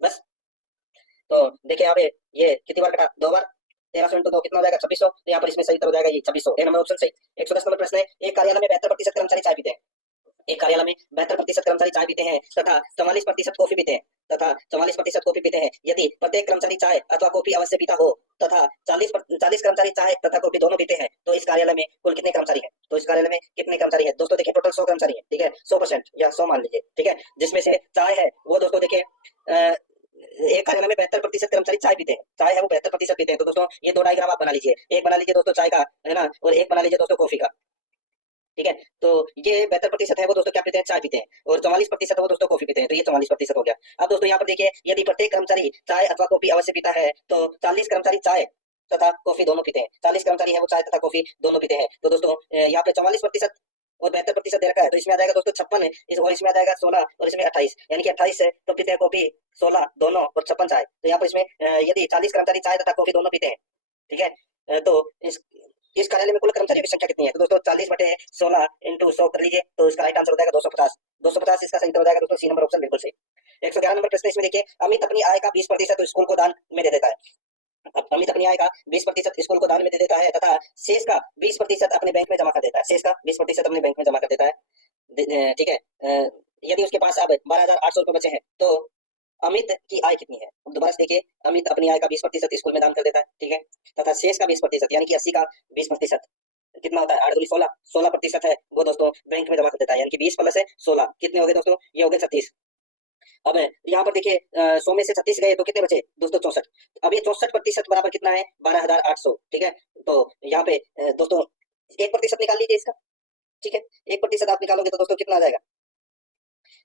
बस तो देखिए यहाँ पे ये कितनी बार कटा? 2 बार। 1300 इंटू 2 कितना हो जाएगा? 2600, तो यहाँ पर इसमें सही उत्तर हो जाएगा ये 2600, ए नंबर ऑप्शन सही। 110 नंबर प्रश्न है, एक कार्यालय में 72% कर्मचारी चाय पीते हैं। एक कार्यालय में 72% कर्मचारी चाय पीते हैं तथा 44% कॉफी पीते हैं यदि प्रत्येक कर्मचारी चाय अथवा कॉफी अवश्य पीता हो तथा 40 कर्मचारी चाय तथा कॉफी दोनों पीते हैं, तो इस कार्यालय में कुल कितने कर्मचारी हैं? तो इस कार्यालय में कितने कर्मचारी हैं दोस्तों? देखिए टोटल 100 कर्मचारी हैं, ठीक है। 100% या 100 मान लीजिए, ठीक है। जिसमें से चाय है वो दोस्तों देखिए एक कार्यालय में 72% कर्मचारी चाय पीते हैं, चाय है वो 72% पीते हैं, तो दोस्तों ये 2 डायग्राम आप बना लीजिए, एक बना लीजिए दोस्तों चाय का, है ना, और एक बना लीजिए दोस्तों कॉफी का, ठीक है। तो ये 72% है वो दोस्तों क्या पीते हैं? चाय पीते हैं, और 44% है वो दोस्तों कॉफी पीते हैं, तो ये 44% हो गया। अब दोस्तों यहाँ पर देखिए यदि प्रत्येक कर्मचारी चाय अथवा कॉफी अवश्य पीता है तो 40 कर्मचारी चाय तथा कॉफी दोनों पीते हैं, 40 कर्मचारी है वो चाय तथा कॉफी दोनों पीते हैं, तो दोस्तों यहाँ पे 44% और 72% दे रखा है, तो इसमें आ जाएगा दोस्तों 56 और इसमें आ जाएगा 16 और इसमें 28, यानी कि 28 तो पीते हैं कॉफी 16 दोनों और 56 चाय, तो यहाँ पर इसमें यदि 40 कर्मचारी चाय तथा कॉफी दोनों पीते हैं, ठीक है, तो इस कार्यालय में कुल कर्मचारियों की संख्या कितनी है? तो दोस्तों 40 बटे 16 इंटू 100 कर लीजिए, तो इसका राइट आंसर हो जाएगा 250 इसका सही उत्तर हो जाएगा दोस्तों, सी नंबर ऑप्शन बिल्कुल सही। 111 नंबर प्रश्न, इसमें देखिए अमित अपनी आय का 20% स्कूल को दान में दे देता है। अमित अपनी आय का 20% स्कूल को दान में दे देता है तथा शेष का 20% अपने बैंक में जमा कर देता है, शेष का 20% अपने बैंक में जमा कर देता है, ठीक है। यदि उसके पास अब 12,800 रुपए बचे हैं तो अमित की आय कितनी है? दोबारा से देखिए, अमित अपनी आय का 20% स्कूल में दान कर देता है, ठीक है, तथा शेष का 20% यानी कि 80 का 20% कितना होता है? 8 दूनी 16, 16% है वो दोस्तों बैंक में जमा कर देता है, यानी कि 20 प्लस है 16, कितने हो गए दोस्तों? ये हो गए 36। अब यहाँ पर देखिए 100 में से 36 गए तो कितने बचे दोस्तों? 64। अब ये 64% बराबर कितना है? 12,800, ठीक है। तो यहाँ पे दोस्तों 1% निकाल लीजिए इसका, ठीक है। 1% आप निकालोगे तो दोस्तों कितना आ जाएगा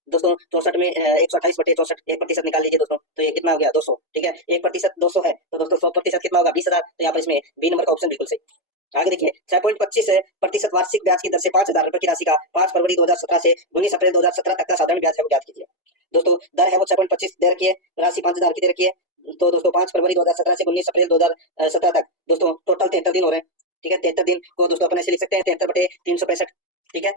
दोस्तों? 64 में 128 बटे 64, 1% निकाल लीजिए दोस्तों, तो ये कितना हो गया? 200, ठीक है। 1% 200 है, तो दोस्तों 100% कितना होगा? 20,000, तो यहाँ पर इसमें बी नंबर का ऑप्शन बिल्कुल सही। आगे देखिए 6.25% वार्षिक ब्याज की दर से 5,000 रुपए की राशि का 5 फरवरी 2017 से 19 अप्रैल 2017 तक का साधारण ब्याज है वो ज्ञात कीजिए। दोस्तों दर है वो 6.25 दे रखी है, राशि 5,000 की दे रखी है, तो दोस्तों 5 फरवरी 2017 से 19 अप्रैल 2017 तक दोस्तों टोटल 73 दिन हो रहे हैं, ठीक है। 73 दिन को दोस्तों अपन ऐसे लिख सकते हैं 73 बटे 365, ठीक है।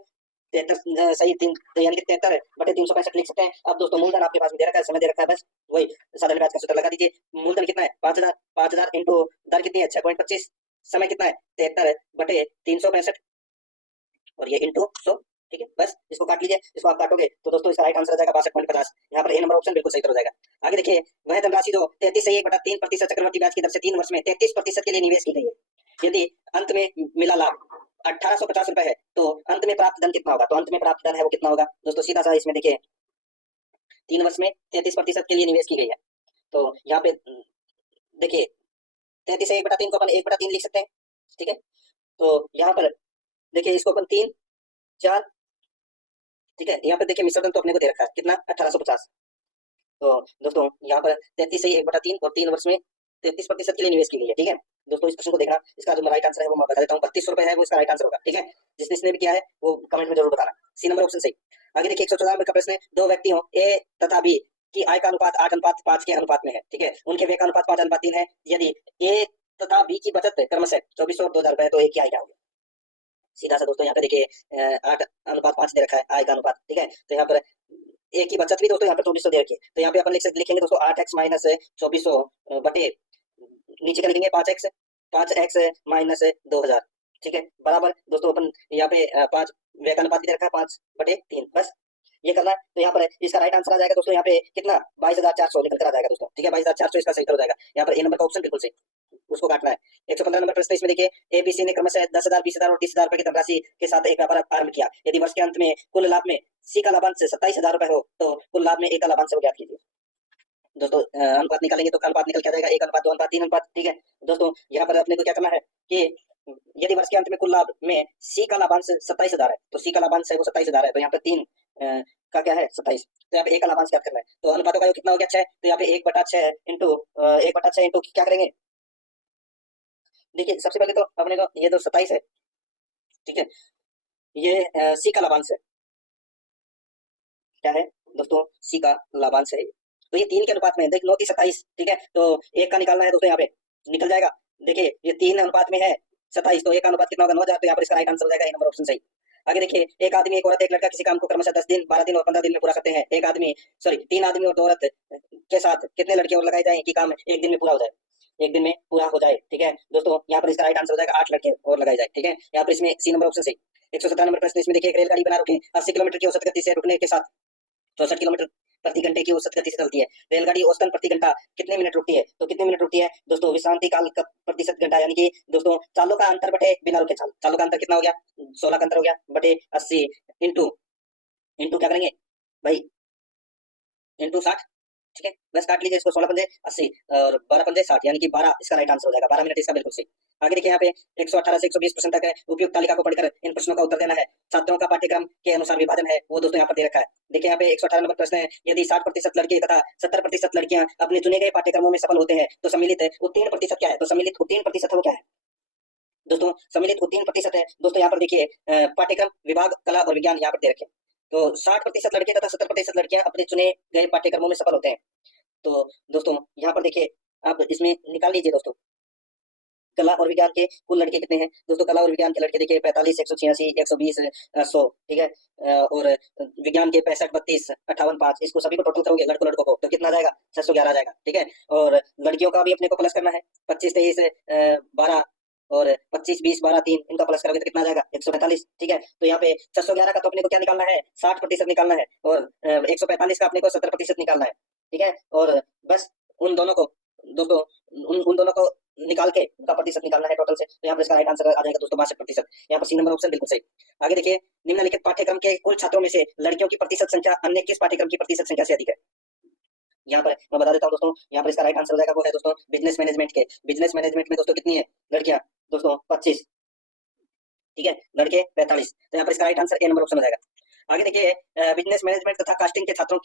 73 सही 3 यानी कि 73 बटे 365 लिख सकते हैं। अब दोस्तों मूलधन आपके पास में दे रखा है, समय दे रखा है, बस वही साधारण ब्याज का सूत्र लगा दीजिए। मूलधन कितना है? 5,000 इंटू दर कितनी है? 6.25, समय कितना है 73/365 और ये इंटू 100। ठीक है, बस इसको काट लीजिए। इसको आप काटोगे तो दोस्तों इसका राइट आंसर आ जाएगा 62.50। यहाँ पर ए नंबर ऑप्शन बिल्कुल सही उत्तर हो जाएगा। आगे देखिए, वह धनराशि जो 33/1/3% चक्रवर्ती ब्याज की दर से 3 वर्ष में 33% के लिए निवेश की गई है, यदि अंत में मिला लाभ 1850 रुपए है तो अंत में प्राप्त धन कितना होगा? तो अंत में प्राप्त धन है वो कितना होगा दोस्तों? सीधा सा इसमें देखिए, 3 वर्ष में 33% के लिए निवेश की गई है, तो यहाँ पे देखिए 33/1/3 को अपन 1/3 लिख सकते हैं। ठीक है, तो यहाँ पर देखिए इसको अपन 3 4, ठीक है, यहाँ पे देखिए मिश्रधन तो अपने को दे रखा है कितना 1850। तो दोस्तों यहाँ पर 33/1/3 और 3 वर्ष में 33% के लिए निवेश की गई है। ठीक है दोस्तों, इस प्रश्न को देखना, इसका जो राइट आंसर है वो मैं बता देता हूँ, 3200 है वो इसका राइट आंसर होगा। ठीक है, जिसने भी किया है वो कमेंट में जरूर बताना। सी नंबर ऑप्शन सही। आगे देखिए 114 नंबर का प्रश्न है, दो व्यक्ति हो ए तथा बी की आय का अनुपात 8:5 के अनुपात में है। ठीक है, उनके व्यय का अनुपात 5:3 है। यदि ए तथा बी की बचत क्रमशः 2400 और 2000 रुपए है तो ए की आय क्या होगी? सीधा सा दोस्तों यहाँ पे देखिए 8:5 दे रखा है आय का अनुपात। ठीक है, तो यहाँ पर ए की बचत भी दोस्तों यहाँ पर 2400 दे रखी है, तो यहाँ पे अपन लिखेंगे दोस्तों 8x माइनस 2400 बटे नीचे का लिखेंगे 5x माइनस 2000। ठीक है, बराबर दोस्तों अपन यहाँ पे 5 व्यय का अनुपात भी दे रखा है 5/3, बस ये करना है। तो यहाँ पर इसका राइट आंसर आ जाएगा दोस्तों यहाँ पे कितना 22,400 निकल कर आ जाएगा दोस्तों। ठीक है, 22,400 इसका सही हो जाएगा। यहाँ पर ए नंबर का ऑप्शन बिल्कुल सही, उसको काटना है। 115 नंबर प्रश्न, इसमें देखिए एबीसी ने क्रमशः 10,000, 20,000 और 30,000 रुपए की धनराशि के साथ एक व्यापार आरंभ किया। यदि वर्ष के अंत में कुल लाभ में सी का लाभांश 27,000 रुपए हो तो कुल लाभ में ए का लाभांश ज्ञात कीजिए। दोस्तों अनुपात निकालेंगे तो अनुपात निकल के आ जाएगा 1:2:3 दोस्तों यहाँ पर अपने को क्या करना है कि यदि वर्ष के अंत में कुल लाभ में सी का लाभांश 27,000 है तो सी का लाभांश है वो 27,000 है, तो यहाँ पर 3 का क्या है 27, तो यहाँ पे ए का लाभांश क्या करना है? तो अनुपातों का योग कितना हो गया 6, तो यहाँ पे 1/6 इंटू 1/6 इंटू क्या करेंगे? देखिए सबसे पहले तो अपने को ये तो 27 है। ठीक है, ये सी का लाभांश है, क्या है दोस्तों? सी का लाभांश है, तो ये 3 के अनुपात में है। देख 9 की 27। ठीक है, तो 1 का निकालना है दोस्तों, यहाँ पे निकल जाएगा। देखिए ये 3 अनुपात में है 27, तो 1 का अनुपात कितना होगा 9,000, तो यहाँ पर इसका राइट आंसर हो जाएगा ए नंबर ऑप्शन सही। आगे देखिए, एक आदमी, एक औरत, एक लड़का किसी काम को क्रमशः 10 दिन, 12 दिन और 15 दिन में पूरा करते हैं। एक आदमी सॉरी 3 आदमी और 2 औरत के साथ कितने लड़के और लगाए जाए कि काम एक दिन में पूरा हो जाए? एक दिन में पूरा हो जाए। ठीक है दोस्तों, यहाँ पर इसका राइट आंसर हो जाएगा 8 लड़के और लगाए जाए। ठीक है, यहाँ पर इसमें सी नंबर ऑप्शन सही। 117 नंबर प्रश्न, इसमें देखिए एक रेलगाड़ी बना रखे 80 किलोमीटर की औसत गति से रुकने के साथ 64 किलोमीटर प्रति घंटे की औसत गति से चलती है। रेलगाड़ी औसतन प्रति घंटा कितने मिनट रुकती है? तो कितने मिनट रुकती है दोस्तों? विश्रांति काल का प्रतिशत घंटा, यानी कि दोस्तों चालों का अंतर बटे बिना रुके चाल, चालों का अंतर कितना हो गया 16 का अंतर हो गया बटे 80 इंटू क्या करेंगे भाई इंटू 60। ठीक है, बस काट लीजिए इसको, 16 पंजे 80 और 12 पंजे 60, यानी कि 12 इसका राइट आंसर हो जाएगा। 12 मिनट इसका बिल्कुल सही। आगे देखिए यहाँ पे 118 से 120 प्रश्न तक है, उपयुक्त तालिका को पढ़कर इन प्रश्नों का उत्तर देना है। छात्रों का पाठ्यक्रम के अनुसार विभाजन है वो दोस्तों यहाँ पर दे रखा है। देखिए यहाँ पे 118 नंबर प्रश्न है, यदि 60% लड़के तथा 70% लड़कियां अपने चुने गए पाठ्यक्रमों में सफल होते हैं तो सम्मिलित उत्तीर्ण प्रतिशत क्या है? तो सम्मिलित उत्तीर्ण प्रतिशत है वो क्या है दोस्तों? सम्मिलित उत्तीर्ण प्रतिशत है दोस्तों यहाँ पर देखिए पाठ्यक्रम, विभाग, कला और विज्ञान यहाँ पर दे रखे। तो 60% लड़के तथा 70% लड़कियां अपने चुने गए पाठ्यक्रमों में सफल होते हैं। तो दोस्तों यहाँ पर देखिए आप इसमें निकाल लीजिए दोस्तों, कला और विज्ञान के कुल लड़के कितने हैं दोस्तों? कला और विज्ञान के लड़के देखिए 45, 186, 120, 100। ठीक है, और विज्ञान के 65, 32, 58, 5, इसको सभी को टोटल करोगे लड़कों को तो कितना आ जाएगा 611 आ जाएगा। ठीक है, और लड़कियों का भी अपने को प्लस करना है, 25, 23, 12 और 25, 20, 12, 3 इनका प्लस करोगे तो कितना आ जाएगा 145। ठीक है, तो यहाँ पे 611 का तो अपने को क्या निकालना है 60% निकालना है, और 145 का अपने को 70% निकालना है। ठीक है, और बस उन दोनों को दोस्तों उन दोनों को निकाल के उनका प्रतिशत निकालना है टोटल से, तो यहाँ पर इसका राइट आंसर आ जाएगा दोस्तों 62%। यहाँ पर सी नंबर ऑप्शन बिल्कुल सही। आगे देखिए, निम्नलिखित पाठ्यक्रम के कुल छात्रों में से लड़कियों की प्रतिशत संख्या अन्य किस पाठ्यक्रम की प्रतिशत संख्या से अधिक है? यहाँ पर मैं बता देता हूँ दोस्तों, यहाँ पर इसका राइट आंसर हो जाएगा वो है दोस्तों बिजनेस मैनेजमेंट के। बिजनेस मैनेजमेंट में दोस्तों कितनी है लड़कियां दोस्तों 25। ठीक है, लड़के 45, तो यहाँ पर इसका right answer A number option हो जाएगा। आगे देखिए, बिजनेस मैनेजमेंट तथा कास्टिंग के छात्रों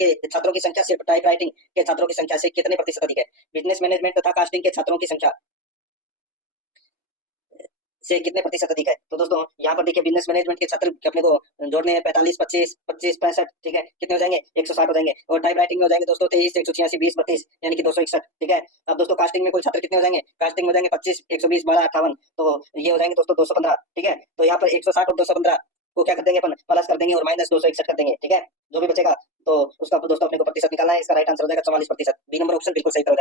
की संख्या सिर्फ टाइप राइटिंग के छात्रों की संख्या से कितने प्रतिशत अधिक है? बिजनेस मैनेजमेंट तथा कास्टिंग के छात्रों की संख्या से कितने प्रतिशत अधिक है? तो दोस्तों यहाँ पर देखिए बिजनेस मैनेजमेंट के छात्र अपने को जोड़ने हैं 45, 25, 25, 65। ठीक है, कितने हो जाएंगे 160 हो जाएंगे, और टाइप राइटिंग में हो जाएंगे दोस्तों 23, 186, 20, 32, यानी कि 261। ठीक है, अब दोस्तों कास्टिंग में कुल छात्र कितने हो जाएंगे? कास्टिंग में हो जाएंगे 25, 120, 12, 58, तो ये हो जाएंगे दोस्तों 215। ठीक है, तो यहाँ पर 160 और 215 को क्या कर देंगे अपन प्लस कर देंगे और माइनस 261 कर देंगे। ठीक है, जो भी बचेगा तो उसका दोस्तों अपने को प्रतिशत निकालना है। इसका राइट आंसर हो जाएगा 44%। बी नंबर ऑप्शन बिल्कुल सही हो जाएगा।